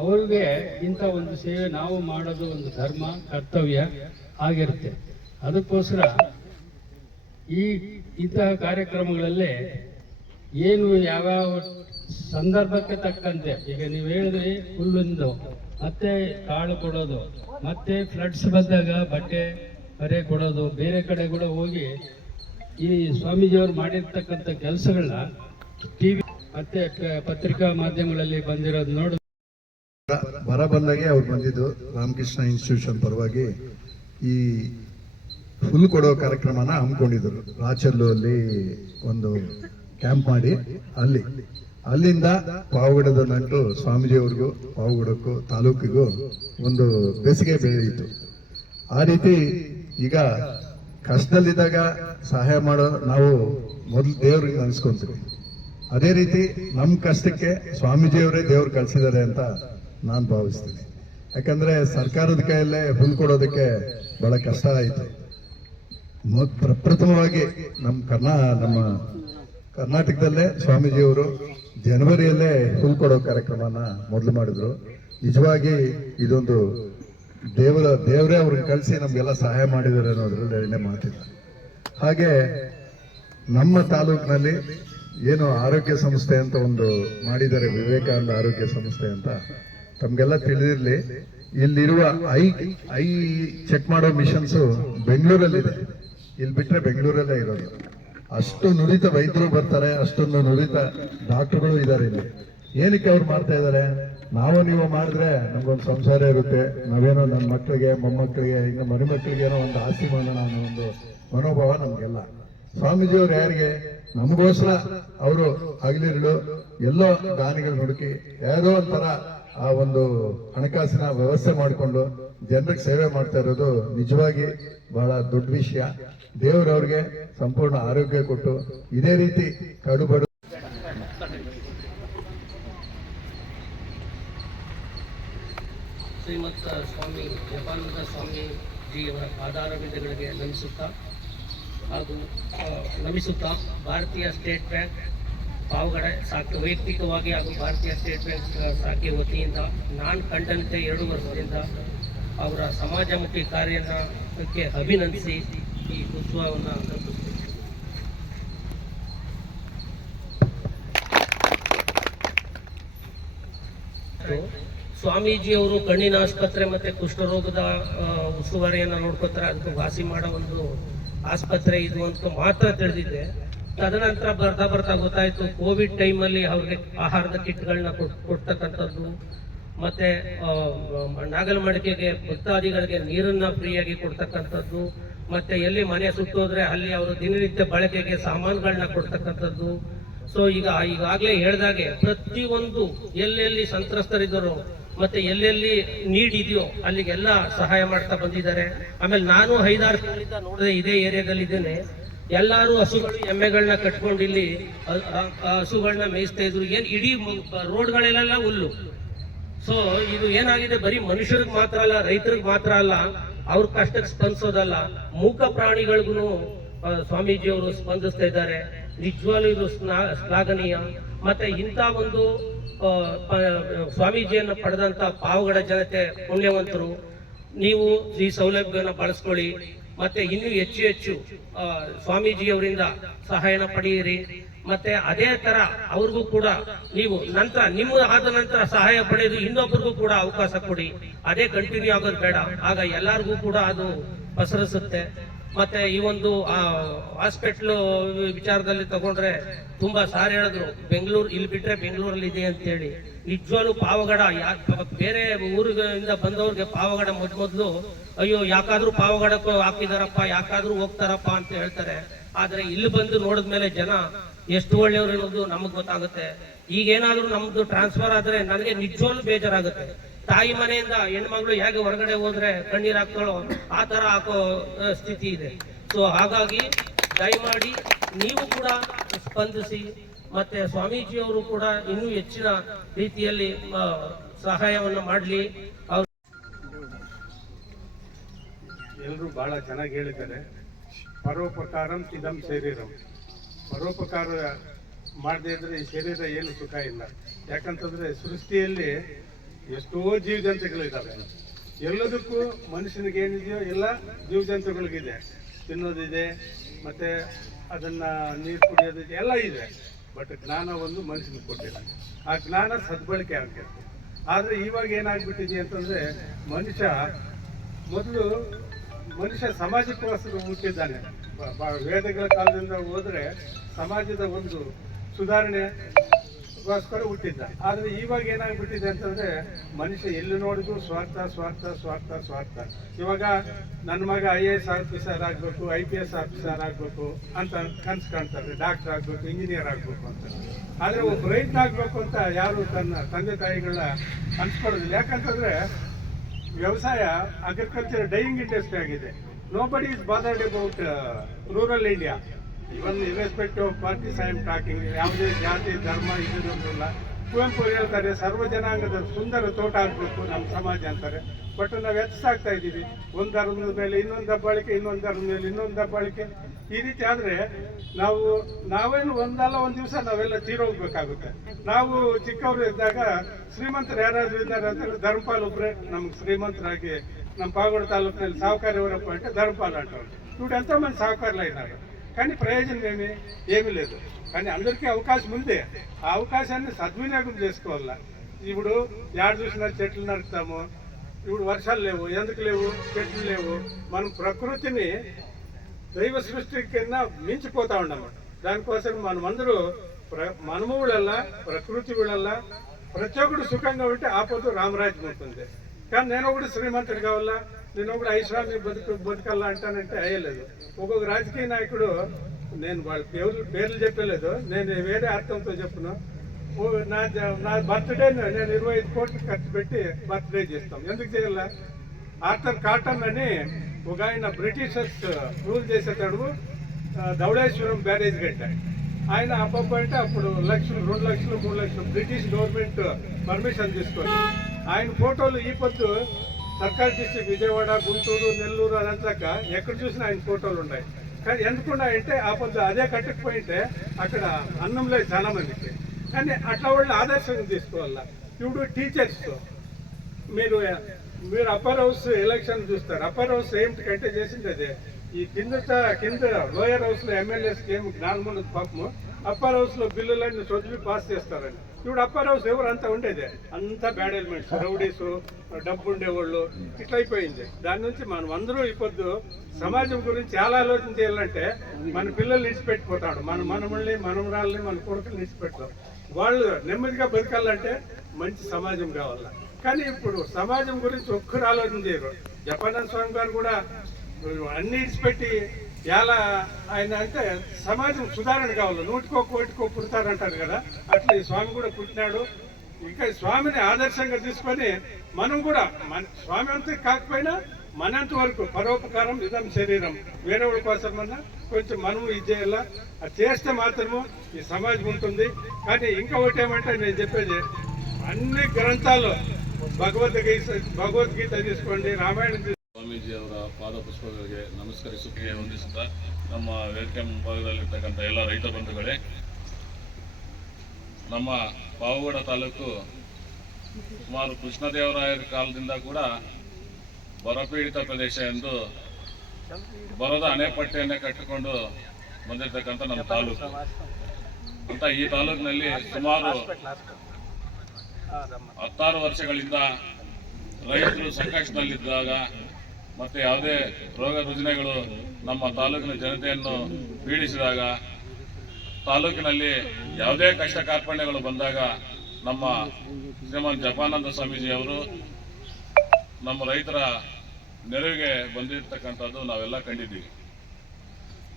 ಅವ್ರಿಗೆ ಇಂಥ ಒಂದು ಸೇವೆ ನಾವು ಮಾಡೋದು ಒಂದು ಧರ್ಮ ಕರ್ತವ್ಯ ಆಗಿರುತ್ತೆ. ಅದಕ್ಕೋಸ್ಕರ ಇಂತಹ ಕಾರ್ಯಕ್ರಮಗಳಲ್ಲಿ ಏನು ಯಾವ್ಯಾವ ಸಂದರ್ಭಕ್ಕೆ ತಕ್ಕಂತೆ, ಈಗ ನೀವು ಹೇಳಿದ್ರಿ ಹುಲ್ಲಿಂದು, ಮತ್ತೆ ಕಾಳು ಕೊಡೋದು, ಮತ್ತೆ ಫ್ಲಡ್ಸ್ ಬಂದಾಗ ಬಟ್ಟೆ ಬರೆ ಕೊಡೋದು, ಬೇರೆ ಕಡೆ ಕೂಡ ಹೋಗಿ ಈ ಸ್ವಾಮೀಜಿಯವರು ಮಾಡಿರ್ತಕ್ಕಂಥ ಕೆಲಸಗಳನ್ನ ಟಿವಿ ಮತ್ತೆ ಪತ್ರಿಕಾ ಮಾಧ್ಯಮಗಳಲ್ಲಿ ಬಂದಿರೋದು ನೋಡಿ ಬರ ಬಂದಾಗೆ ಅವ್ರು ಬಂದಿದ್ದು ರಾಮಕೃಷ್ಣ ಇನ್ಸ್ಟಿಟ್ಯೂಷನ್ ಪರವಾಗಿ ಈ ಹುಲ್ಲು ಕೊಡೋ ಕಾರ್ಯಕ್ರಮನ ಹಮ್ಮಿಕೊಂಡಿದ್ರು. ರಾಚಲ್ಲು ಅಲ್ಲಿ ಒಂದು ಕ್ಯಾಂಪ್ ಮಾಡಿ ಅಲ್ಲಿಂದ ಪಾವಗಡದ ನಂಟು ಸ್ವಾಮೀಜಿಯವ್ರಿಗೂ ಪಾವಗಡಕ್ಕೂ ತಾಲೂಕಿಗೂ ಒಂದು ಬೇಸಿಗೆ ಬೆಳೆಯಿತು. ಆ ರೀತಿ ಈಗ ಕಷ್ಟದಲ್ಲಿದ್ದಾಗ ಸಹಾಯ ಮಾಡೋ ನಾವು ಮೊದಲು ದೇವ್ರಿಗೆ ಅನಿಸ್ಕೊಂತೀವಿ. ಅದೇ ರೀತಿ ನಮ್ಮ ಕಷ್ಟಕ್ಕೆ ಸ್ವಾಮೀಜಿಯವರೇ ದೇವ್ರು ಕಳಿಸಿದ್ದಾರೆ ಅಂತ ನಾನು ಭಾವಿಸ್ತೀನಿ. ಯಾಕಂದ್ರೆ ಸರ್ಕಾರದ ಕೈಯಲ್ಲೇ ಹುಲ್ಲು ಕೊಡೋದಕ್ಕೆ ಬಹಳ ಕಷ್ಟ ಆಯಿತು. ಪ್ರಪ್ರಥಮವಾಗಿ ನಮ್ಮ ಕರ್ನಾಟಕದಲ್ಲೇ ಸ್ವಾಮೀಜಿಯವರು ಜನವರಿಯಲ್ಲೇ ಹುಲ್ಲು ಕೊಡೋ ಕಾರ್ಯಕ್ರಮನ ಮೊದಲು ಮಾಡಿದ್ರು. ನಿಜವಾಗಿ ಇದೊಂದು ದೇವರೇ ಅವ್ರನ್ನ ಕಳಿಸಿ ನಮ್ಗೆಲ್ಲ ಸಹಾಯ ಮಾಡಿದ್ದಾರೆ ಅನ್ನೋದ್ರಲ್ಲಿ ಎರಡನೇ ಮಾತಿಲ್ಲ. ಹಾಗೆ ನಮ್ಮ ತಾಲೂಕಿನಲ್ಲಿ ಏನು ಆರೋಗ್ಯ ಸಂಸ್ಥೆ ಅಂತ ಒಂದು ಮಾಡಿದ್ದಾರೆ, ವಿವೇಕಾನಂದ ಆರೋಗ್ಯ ಸಂಸ್ಥೆ ಅಂತ ತಮ್ಗೆಲ್ಲ ತಿಳಿದಿರ್ಲಿ. ಇಲ್ಲಿರುವ ಐ ಚೆಕ್ ಮಾಡೋ ಮಿಷನ್ಸು ಬೆಂಗಳೂರಲ್ಲಿದೆ, ಇಲ್ಲಿ ಬಿಟ್ರೆ ಬೆಂಗಳೂರಲ್ಲೇ ಇರೋದು. ಅಷ್ಟು ನುರಿತ ವೈದ್ಯರು ಬರ್ತಾರೆ, ಅಷ್ಟೊಂದು ನುರಿತ ಡಾಕ್ಟರ್ಗಳು ಇದ್ದಾರೆ ಇಲ್ಲಿ. ಏನಕ್ಕೆ ಅವ್ರು ಮಾಡ್ತಾ ಇದ್ದಾರೆ? ನೀವು ಮಾಡಿದ್ರೆ ನಮ್ಗೊಂದು ಸಂಸಾರ ಇರುತ್ತೆ, ನಾವೇನೋ ನನ್ನ ಮಕ್ಕಳಿಗೆ ಮೊಮ್ಮಕ್ಕಳಿಗೆ ಇನ್ನು ಮರಿಮಕ್ಕಳಿಗೆ ಏನೋ ಒಂದು ಆಸ್ತಿ ಮಾಡೋಣ ಅನ್ನೋ ಒಂದು ಮನೋಭಾವ ನಮ್ಗೆಲ್ಲ. ಸ್ವಾಮೀಜಿಯವ್ರು ಯಾರಿಗೆ? ನಮಗೋಸ್ಕರ ಅವರು ಹಗಲಿರುಳು ಎಲ್ಲೋ ದಾನಿಗಳು ಹುಡುಕಿ ಯಾರೋ ಒಂಥರ ಆ ಒಂದು ಹಣಕಾಸಿನ ವ್ಯವಸ್ಥೆ ಮಾಡಿಕೊಂಡು ಜನರಿಗೆ ಸೇವೆ ಮಾಡ್ತಾ ಇರೋದು ನಿಜವಾಗಿ ಬಹಳ ದೊಡ್ಡ ವಿಷಯ. ದೇವರವ್ರಿಗೆ ಸಂಪೂರ್ಣ ಆರೋಗ್ಯ ಕೊಟ್ಟು ಇದೇ ರೀತಿ ಕಡುಬಡು ಶ್ರೀಮಂತ ಸ್ವಾಮಿ ಜಪಾನಂದ ಸ್ವಾಮೀಜಿಯವರ ಪಾದಾರವಿಂದಗಳಿಗೆ ನಮಿಸುತ್ತಾ ಭಾರತೀಯ ಸ್ಟೇಟ್ ಬ್ಯಾಂಕ್ ಪಾವಗಡ ಶಾಖೆ ವೈಯಕ್ತಿಕವಾಗಿ ಹಾಗೂ ಭಾರತೀಯ ಸ್ಟೇಟ್ ಬ್ಯಾಂಕ್ ಶಾಖೆ ವತಿಯಿಂದ ನಾನು ಕಂಡಂತೆ 2 ವರ್ಷದಿಂದ ಅವರ ಸಮಾಜಮುಖಿ ಕಾರ್ಯಕ್ಕೆ ಅಭಿನಂದಿಸಿ ಈ ಉತ್ಸವವನ್ನು ನಡೆಸುತ್ತೇವೆ. ಸ್ವಾಮೀಜಿಯವರು ಕಣ್ಣಿನ ಆಸ್ಪತ್ರೆ ಮತ್ತು ಕುಷ್ಠರೋಗದ ಉಸ್ತುವಾರಿಯನ್ನು ನೋಡ್ಕೋತಾರೆ. ಅದಕ್ಕೆ ವಾಸಿ ಮಾಡೋ ಒಂದು ಆಸ್ಪತ್ರೆ ಇದು ಅಂತ ಮಾತ್ರ ತಿಳಿದಿದೆ. ತದನಂತರ ಬರ್ತಾ ಗೊತ್ತಾಯಿತು ಕೋವಿಡ್ ಟೈಮಲ್ಲಿ ಅವ್ರಿಗೆ ಆಹಾರದ ಕಿಟ್ಗಳನ್ನ ಕೊಡ್ತಕ್ಕಂಥದ್ದು, ಮತ್ತು ನಾಗಲಮಡಿಕೆಗೆ ಭಕ್ತಾದಿಗಳಿಗೆ ನೀರನ್ನು ಫ್ರೀಯಾಗಿ ಕೊಡ್ತಕ್ಕಂಥದ್ದು, ಮತ್ತು ಎಲ್ಲಿ ಮನೆ ಸುಟ್ಟೋದ್ರೆ ಅಲ್ಲಿ ಅವರು ದಿನನಿತ್ಯ ಬಳಕೆಗೆ ಸಾಮಾನುಗಳನ್ನ ಕೊಡ್ತಕ್ಕಂಥದ್ದು. ಸೊ ಈಗಾಗಲೇ ಹೇಳಿದಾಗೆ ಪ್ರತಿಯೊಂದು ಎಲ್ಲೆಲ್ಲಿ ಸಂತ್ರಸ್ತರಿದ್ದಾರೋ ಮತ್ತೆ ಎಲ್ಲೆಲ್ಲಿ ನೀಡ್ ಇದೆಯೋ ಅಲ್ಲಿಗೆಲ್ಲ ಸಹಾಯ ಮಾಡ್ತಾ ಬಂದಿದ್ದಾರೆ. ಆಮೇಲೆ ನಾನು 5-6 ತಿಂಗಳಿಂದ ನೋಡಿದೆ, ಇದೇ ಏರಿಯಾದಲ್ಲಿ ಇದ್ದೇನೆ. ಎಲ್ಲರೂ ಹಸುಗಳು ಎಮ್ಮೆಗಳನ್ನ ಕಟ್ಕೊಂಡು ಇಲ್ಲಿ ಹಸುಗಳನ್ನ ಮೇಯಿಸ್ತಾ ಇದ್ರು. ಏನು ಇಡೀ ರೋಡ್ಗಳೆಲ್ಲ ಹುಲ್ಲು. ಸೊ ಇದು ಏನಾಗಿದೆ, ಬರೀ ಮನುಷ್ಯರಿಗೆ ಮಾತ್ರ ಅಲ್ಲ, ರೈತರಿಗೆ ಮಾತ್ರ ಅಲ್ಲ, ಅವ್ರ ಕಷ್ಟಕ್ಕೆ ಸ್ಪಂದಿಸೋದಲ್ಲ, ಮೂಕ ಪ್ರಾಣಿಗಳಿಗೂ ಸ್ವಾಮೀಜಿಯವರು ಸ್ಪಂದಿಸ್ತಾ ಇದ್ದಾರೆ. ನಿಜವಾಗ್ಲೂ ಇದು ಶ್ಲಾಘನೀಯ. ಮತ್ತೆ ಇಂಥ ಒಂದು ಸ್ವಾಮೀಜಿಯನ್ನು ಪಡೆದಂತ ಪಾವಗಡ ಜನತೆ ಪುಣ್ಯವಂತರು. ನೀವು ಈ ಸೌಲಭ್ಯವನ್ನು ಬಳಸ್ಕೊಳ್ಳಿ, ಮತ್ತೆ ಇನ್ನೂ ಹೆಚ್ಚು ಸ್ವಾಮೀಜಿಯವರಿಂದ ಸಹಾಯನ ಪಡೆಯಿರಿ. ಮತ್ತೆ ಅದೇ ತರ ಅವ್ರಿಗೂ ಕೂಡ ನೀವು ನಂತರ ನಿಮ್ಮ ಆದ ನಂತರ ಸಹಾಯ ಪಡೆದು ಇನ್ನೊಬ್ಬರಿಗೂ ಕೂಡ ಅವಕಾಶ ಕೊಡಿ. ಅದೇ ಕಂಟಿನ್ಯೂ ಆಗೋದು ಬೇಡ, ಆಗ ಎಲ್ಲರಿಗೂ ಕೂಡ ಅದು ಪಸರಿಸುತ್ತೆ. ಮತ್ತೆ ಈ ಒಂದು ಹಾಸ್ಪಿಟ್ಲು ವಿಚಾರದಲ್ಲಿ ತಗೊಂಡ್ರೆ ತುಂಬಾ ಸಾರಿ ಹೇಳಿದ್ರು, ಬೆಂಗಳೂರು ಇಲ್ಲಿ ಬಿಟ್ರೆ ಬೆಂಗಳೂರಲ್ಲಿ ಇದೆ ಅಂತ ಹೇಳಿ. ನಿಜವಾಗ್ಲೂ ಪಾವಗಡ ಬೇರೆ ಊರಿನಿಂದ ಬಂದವ್ರಿಗೆ ಪಾವಗಡ ಮೊದಲು ಅಯ್ಯೋ ಯಾಕಾದ್ರೂ ಪಾವಗಡಕ್ಕೂ ಹಾಕಿದಾರಪ್ಪ, ಯಾಕಾದ್ರೂ ಹೋಗ್ತಾರಪ್ಪ ಅಂತ ಹೇಳ್ತಾರೆ. ಆದ್ರೆ ಇಲ್ಲಿ ಬಂದು ನೋಡಿದ್ಮೇಲೆ ಜನ ಎಷ್ಟು ಒಳ್ಳೆಯವರು ಅನ್ನೋದು ನಮಗ್ ಗೊತ್ತಾಗುತ್ತೆ. ಈಗೇನಾದ್ರೂ ನಮ್ದು ಟ್ರಾನ್ಸ್ಫರ್ ಆದ್ರೆ ನನಗೆ ನಿಜವಾಗ್ಲೂ ಬೇಜಾರಾಗುತ್ತೆ. ತಾಯಿ ಮನೆಯಿಂದ ಹೆಣ್ಮಗಳು ಹೇಗೆ ಹೊರಗಡೆ ಹೋದ್ರೆ ಕಣ್ಣೀರ್ ಹಾಕ್ತಾಳೋ ಆ ತರ ಹಾಕೋ ಸ್ಥಿತಿ ಇದೆ. ಸೊ ಹಾಗಾಗಿ ದಯಮಾಡಿ ನೀವು ಕೂಡ ಸ್ಪಂದಿಸಿ. ಮತ್ತೆ ಸ್ವಾಮೀಜಿಯವರು ಕೂಡ ಇನ್ನೂ ಹೆಚ್ಚಿನ ರೀತಿಯಲ್ಲಿ ಸಹಾಯವನ್ನು ಮಾಡಲಿ. ಎಲ್ಲರೂ ಬಹಳ ಚೆನ್ನಾಗಿ ಹೇಳಿದ್ದಾರೆ. ಪರೋಪಕಾರಂ ಇದಂ ಶರೀರಂ. ಪರೋಪಕಾರ ಮಾಡದೇ ಇದ್ರೆ ಈ ಶರೀರ ಏನು ಸುಖ ಇಲ್ಲ. ಯಾಕಂತಂದ್ರೆ ಸೃಷ್ಟಿಯಲ್ಲಿ ಎಷ್ಟೋ ಜೀವಜಂತುಗಳಿದ್ದಾವೆ. ಎಲ್ಲದಕ್ಕೂ ಮನುಷ್ಯನಿಗೆ ಏನಿದೆಯೋ ಎಲ್ಲ ಜೀವಜಂತುಗಳಿಗಿದೆ. ತಿನ್ನೋದಿದೆ, ಮತ್ತೆ ಅದನ್ನ ನೀರು ಕುಡಿಯೋದಿದೆ, ಎಲ್ಲ ಇದೆ. ಬಟ್ ಜ್ಞಾನ ಒಂದು ಮನುಷ್ಯನಿಗೆ ಕೊಟ್ಟಿಲ್ಲ. ಆ ಜ್ಞಾನ ಸದ್ಬಳಕೆ ಆಗಬೇಕು. ಆದರೆ ಇವಾಗ ಏನಾಗ್ಬಿಟ್ಟಿದೆ ಅಂತಂದ್ರೆ ಮನುಷ್ಯ ಸಮಾಜಕ್ಕೋಸ್ಕರ ಹುಟ್ಟಿದ್ದಾನೆ. ವೇದಗಳ ಕಾಲದಿಂದ ಹೋದ್ರೆ ಸಮಾಜದ ಒಂದು ಸುಧಾರಣೆಗೋಸ್ಕರ ಹುಟ್ಟಿದ್ದ. ಆದರೆ ಇವಾಗ ಏನಾಗ್ಬಿಟ್ಟಿದೆ ಅಂತಂದ್ರೆ ಮನುಷ್ಯ ಎಲ್ಲಿ ನೋಡಿದ್ರು ಸ್ವಾರ್ಥ ಸ್ವಾರ್ಥ ಸ್ವಾರ್ಥ ಸ್ವಾರ್ಥ. ಇವಾಗ ನನ್ನ ಮಗ IAS ಆಫೀಸರ್ ಆಗಬೇಕು, IPS ಆಫೀಸರ್ ಆಗಬೇಕು ಅಂತ ಕನಸು ಕಾಣ್ತಾರೆ. ಡಾಕ್ಟರ್ ಆಗಬೇಕು, ಇಂಜಿನಿಯರ್ ಆಗಬೇಕು ಅಂತ. ಆದರೆ ಒಬ್ಬ ರೈತ ಆಗಬೇಕು ಅಂತ ಯಾರು ತನ್ನ ತಂದೆ ತಾಯಿಗಳನ್ನ ಅನ್ಸ್ಕೊಳ್ಳೋದಿಲ್ಲ. ಯಾಕಂತಂದ್ರೆ ವ್ಯವಸಾಯ ಅಗ್ರಿಕಲ್ಚರ್ ಡೈಯಿಂಗ್ ಇಂಡಸ್ಟ್ರಿ ಆಗಿದೆ. Nobody is bothered about rural India. Even irrespective of parties I am talking. ಯಾವುದೇ ಜಾತಿ ಧರ್ಮ ಇದೊಂದಿಲ್ಲ. ಕುವೆಂಪು ಹೇಳ್ತಾರೆ, ಸರ್ವ ಜನಾಂಗದ ಸುಂದರ ತೋಟ ಆಗಬೇಕು ನಮ್ಮ ಸಮಾಜ ಅಂತಾರೆ. ಬಟ್ ನಾವು ಹೆಚ್ಚಾಗ್ತಾ ಇದ್ದೀವಿ. ಒಂದು ಧರ್ಮದ ಮೇಲೆ ಇನ್ನೊಂದು ದಬ್ಬಾಳಿಕೆ, ಇನ್ನೊಂದು ಧರ್ಮದ ಮೇಲೆ ಇನ್ನೊಂದು ದಬ್ಬಾಳಿಕೆ. ಈ ರೀತಿ ಆದರೆ ನಾವೇನು ಒಂದಲ್ಲ ಒಂದು ದಿವಸ ನಾವೆಲ್ಲ ತೀರೋಗ್ಬೇಕಾಗುತ್ತೆ. ನಾವು ಚಿಕ್ಕವರು ಇದ್ದಾಗ ಶ್ರೀಮಂತರು ಯಾರಾದ್ರೂ ಇದ್ದಾರೆ ಅಂತಂದ್ರೆ ಧರ್ಮಪಾಲ್ ಒಬ್ಬರೇ ನಮ್ಗೆ ಶ್ರೀಮಂತರಾಗಿ ನಮ್ಮ ಪಾವಗಡ ತಾಲೂಕಿನಲ್ಲಿ సావుకారివరప్ప అంటే ధర్మపాల్ అంటారు. ఇప్పుడు ఎంతోమంది సావుకారులు అయినారు, కానీ ప్రయోజనం ఏమీ లేదు. కానీ అందరికీ అవకాశం ఉంది. ఆ అవకాశాన్ని సద్వినియోగం చేసుకోవాలా. ఇప్పుడు యాడ చూసినా చెట్లు నరుకుతాము. ఇప్పుడు వర్షాలు లేవు, ఎందుకు లేవు? చెట్లు లేవు. మనం ప్రకృతిని దైవ సృష్టి కింద మించిపోతా ఉన్నాము. దానికోసం మనమందరూ మనముళ్ళల్లా ప్రకృతి వీళ్ళల్లా ప్రతి ఒక్కడు సుఖంగా ఉంటే ఆపదు రామరాజ్యం అవుతుంది. కానీ నేను ఒకటి శ్రీమంతుడు కావాలా, నేను ఒకటి ఐశ్వర్య బతుకల్లా అంటానంటే అయ్యలేదు. ఒక్కొక్క రాజకీయ నాయకుడు, నేను వాళ్ళ పేర్లు చెప్పలేదు, నేను వేరే అర్థంతో చెప్పును. నా బర్త్డే నేను 25 కోట్లు ఖర్చు పెట్టి బర్త్డే చేస్తాం. ఎందుకు చేయాల? ఆర్థర్ కాటన్ అని ఒక ఆయన బ్రిటిషర్స్ రూల్ చేసేటప్పుడు ధవళేశ్వరం బ్యారేజ్ కట్టాడు. ఆయన అప్పప్పు అంటే అప్పుడు 1 లక్షలు, 2 లక్షలు, 3 లక్షలు బ్రిటిష్ గవర్నమెంట్ పర్మిషన్ తీసుకొని ఆయన ఫోటోలు ఈ పొద్దు సర్కార్ డిస్ట్రిక్ట్ విజయవాడ, గుంటూరు, నెల్లూరు అదంతాక ఎక్కడ చూసినా ఆయన ఫోటోలు ఉన్నాయి. కానీ ఎందుకుండా అంటే ఆ పొద్దు అదే కట్టకపోయింటే అక్కడ అన్నం లేదు చాలా మందికి. కానీ అట్లా వాళ్ళు ఆదర్శంగా తీసుకోవాలా. ఇప్పుడు టీచర్స్ మీరు అప్పర్ హౌస్ ఎలక్షన్ చూస్తారు. అప్పర్ హౌస్ ఏమిటికంటే చేసింది అదే. ఈ కింద లోయర్ హౌస్ లో ఎమ్మెల్యేస్కి ఏం జ్ఞానం ఉండదు పాపము. అప్పర్ హౌస్ లో బిల్లులన్నీ చదివి పాస్ చేస్తారని. ఇప్పుడు అప్పర్ హౌస్ ఎవరు అంతా ఉండేది, అంతా బ్యాడ్ ఎలిమెంట్స్, రౌడీస్, డబ్బు ఉండేవాళ్ళు, ఇట్లా అయిపోయింది. దాని నుంచి మనం అందరూ ఇప్పుడు సమాజం గురించి చాలా ఆలోచన చేయాలంటే మన పిల్లల్ని ఇచ్చిపెట్టిపోతాడు, మన మనముల్ని మనమరాళ్ళని మన కొడుకుని ఇచ్చిపెడతాం. వాళ్ళు నెమ్మదిగా బతకాలంటే మంచి సమాజం కావాల. కానీ ఇప్పుడు సమాజం గురించి ఒక్కరు ఆలోచన చేయరు. జపానంద స్వామి గారు కూడా అన్ని ఇచ్చిపెట్టి ఎలా ఆయన అంటే సమాజం సుధారణ కావాలి, నూటికో కోటికో పుడతారంటారు కదా, అట్లా ఈ స్వామి కూడా పుట్టినాడు. ఇంకా స్వామిని ఆదర్శంగా తీసుకొని మనం కూడా మన స్వామి అంతా కాకపోయినా మనంత వరకు పరోపకారం ఇదం శరీరం, వేరే వాళ్ళ కోసమన్నా కొంచెం మనం ఇది చేయాలా. అది చేస్తే మాత్రము ఈ సమాజం ఉంటుంది. కానీ ఇంకా ఒకటి ఏమంటే నేను చెప్పేది, అన్ని ಗ್ರಂಥాలు ಭಗವದ್ಗೀತೆ తీసుకోండి, ರಾಮಾಯಣ ಸ್ವಾಮೀಜಿಯವರ ಪಾದ ಪುಷ್ಪಗಳಿಗೆ ನಮಸ್ಕರಿಸುತ್ತಾ ವಂದಿಸುತ್ತಾ ನಮ್ಮ ವೇದಿಕೆ ಮುಂಭಾಗದಲ್ಲಿರ್ತಕ್ಕಂಥ ಎಲ್ಲ ರೈತ ಬಂಧುಗಳೇ, ನಮ್ಮ ಪಾವಗಡ ತಾಲೂಕು ಸುಮಾರು ಕೃಷ್ಣದೇವರಾಯರ ಕಾಲದಿಂದ ಕೂಡ ಬರಪೀಡಿತ ಪ್ರದೇಶ ಎಂದು ಬರದ ಅಣೆಪಟ್ಟೆಯನ್ನೇ ಕಟ್ಟಿಕೊಂಡು ಬಂದಿರತಕ್ಕಂಥ ನಮ್ಮ ತಾಲೂಕು ಅಂತ ಈ ತಾಲೂಕಿನಲ್ಲಿ ಸುಮಾರು 16 ವರ್ಷಗಳಿಂದ ರೈತರು ಸಂಕಷ್ಟದಲ್ಲಿದ್ದಾಗ ಮತ್ತು ಯಾವುದೇ ರೋಗ ರುಜಿನಗಳು ನಮ್ಮ ತಾಲೂಕಿನ ಜನತೆಯನ್ನು ಪೀಡಿಸಿದಾಗ, ತಾಲೂಕಿನಲ್ಲಿ ಯಾವುದೇ ಕಷ್ಟ ಕಾರ್ಪಣ್ಯಗಳು ಬಂದಾಗ ನಮ್ಮ ಶ್ರೀಮಂತ ಜಪಾನಂದ ಸ್ವಾಮೀಜಿಯವರು ನಮ್ಮ ರೈತರ ನೆರವಿಗೆ ಬಂದಿರತಕ್ಕಂಥದ್ದು ನಾವೆಲ್ಲ ಕಂಡಿದ್ದೀವಿ.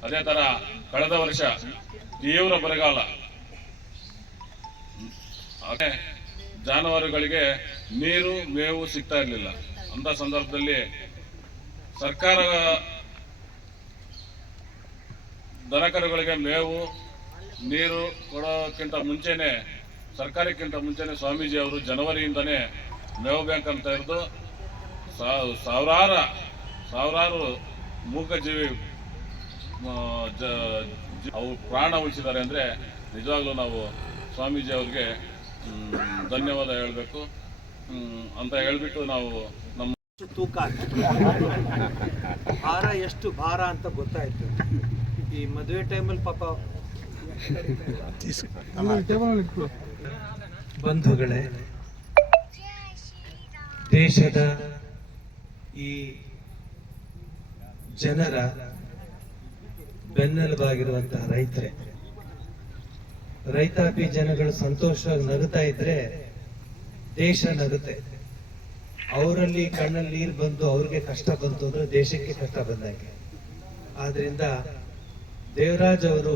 ಅದೇ ಥರ ಕಳೆದ ವರ್ಷ ತೀವ್ರ ಬರಗಾಲ, ಅದೇ ಜಾನುವಾರುಗಳಿಗೆ ನೀರು ಮೇವು ಸಿಗ್ತಾ ಇರಲಿಲ್ಲ. ಅಂಥ ಸಂದರ್ಭದಲ್ಲಿ ಸರ್ಕಾರ ದನಕರುಗಳಿಗೆ ಮೇವು ನೀರು ಕೊಡೋಕ್ಕಿಂತ ಮುಂಚೆನೆ, ಸರ್ಕಾರಕ್ಕಿಂತ ಮುಂಚೆನೆ ಸ್ವಾಮೀಜಿ ಅವರು ಜನವರಿಯಿಂದನೇ ಮೇವು ಬ್ಯಾಂಕ್ ಅಂತ ಇರೋದು ಸಾವಿರಾರು ಮೂಕಜೀವಿ ಅವು ಪ್ರಾಣ ಉಳಿಸಿದ್ದಾರೆ ಅಂದರೆ ನಿಜವಾಗ್ಲೂ ನಾವು ಸ್ವಾಮೀಜಿ ಅವ್ರಿಗೆ ಧನ್ಯವಾದ ಹೇಳಬೇಕು ಅಂತ ಹೇಳ್ಬಿಟ್ಟು ನಾವು ನಮ್ಮ ತೂಕ ಭಾರ ಎಷ್ಟು ಭಾರ ಅಂತ ಗೊತ್ತಾಯ್ತು. ಈ ಮದುವೆ ಟೈಮಲ್ಲಿ ಪಾಪ ಬಂಧುಗಳೇ, ದೇಶದ ಈ ಜನರ ಬೆನ್ನೆಲುಬಾಗಿರುವಂತಹ ರೈತರೇ, ರೈತಾಪಿ ಜನಗಳು ಸಂತೋಷವಾಗಿ ನಗುತ್ತಾ ಇದ್ರೆ ದೇಶ ನಗುತ್ತೆ. ಅವರಲ್ಲಿ ಕಣ್ಣಲ್ಲಿ ನೀರು ಬಂದು ಅವ್ರಿಗೆ ಕಷ್ಟ ಬಂತು ಅಂದ್ರೆ ದೇಶಕ್ಕೆ ಕಷ್ಟ ಬಂದಂಗೆ. ಆದ್ರಿಂದ ದೇವರಾಜ್ ಅವರು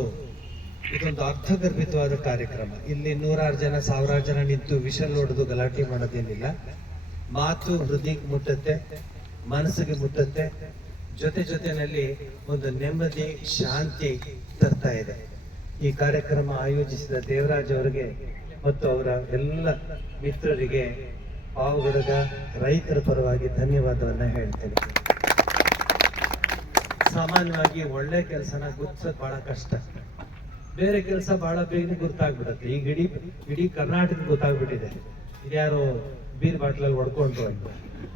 ಇದೊಂದು ಅರ್ಥಗರ್ಭಿತವಾದ ಕಾರ್ಯಕ್ರಮ. ಇಲ್ಲಿ 100 ಜನ 1000 ಜನ ನಿಂತು ವಿಷಲ್ ಹೊಡೆದು ಗಲಾಟೆ ಮಾಡೋದೇನಿಲ್ಲ. ಮಾತು ಹೃದಯಕ್ಕೆ ಮುಟ್ಟುತ್ತೆ, ಮನಸ್ಸಿಗೆ ಮುಟ್ಟುತ್ತೆ, ಜೊತೆನಲ್ಲಿ ಒಂದು ನೆಮ್ಮದಿ ಶಾಂತಿ ತರ್ತಾ ಇದೆ. ಈ ಕಾರ್ಯಕ್ರಮ ಆಯೋಜಿಸಿದ ದೇವರಾಜ್ ಅವರಿಗೆ ಮತ್ತು ಅವರ ಎಲ್ಲ ಮಿತ್ರರಿಗೆ ಪಾವಗಡದ ರೈತರ ಪರವಾಗಿ ಧನ್ಯವಾದವನ್ನ ಹೇಳ್ತೇನೆ. ಸಾಮಾನ್ಯವಾಗಿ ಒಳ್ಳೆ ಕೆಲಸನ ಗುರ್ತಿಸೋದು ಬಹಳ ಕಷ್ಟ. ಬೇರೆ ಕೆಲಸ ಬಹಳ ಬೇಗ ಗೊತ್ತಾಗ್ಬಿಡುತ್ತೆ. ಈಗ ಇಡೀ ಕರ್ನಾಟಕ ಗೊತ್ತಾಗ್ಬಿಟ್ಟಿದೆ ಇದ್ಯಾರೋ ಬೀರ್ ಬಾಟ್ಲಲ್ಲಿ ಹೊಡ್ಕೊಂಡ್ರು ಅಂತ.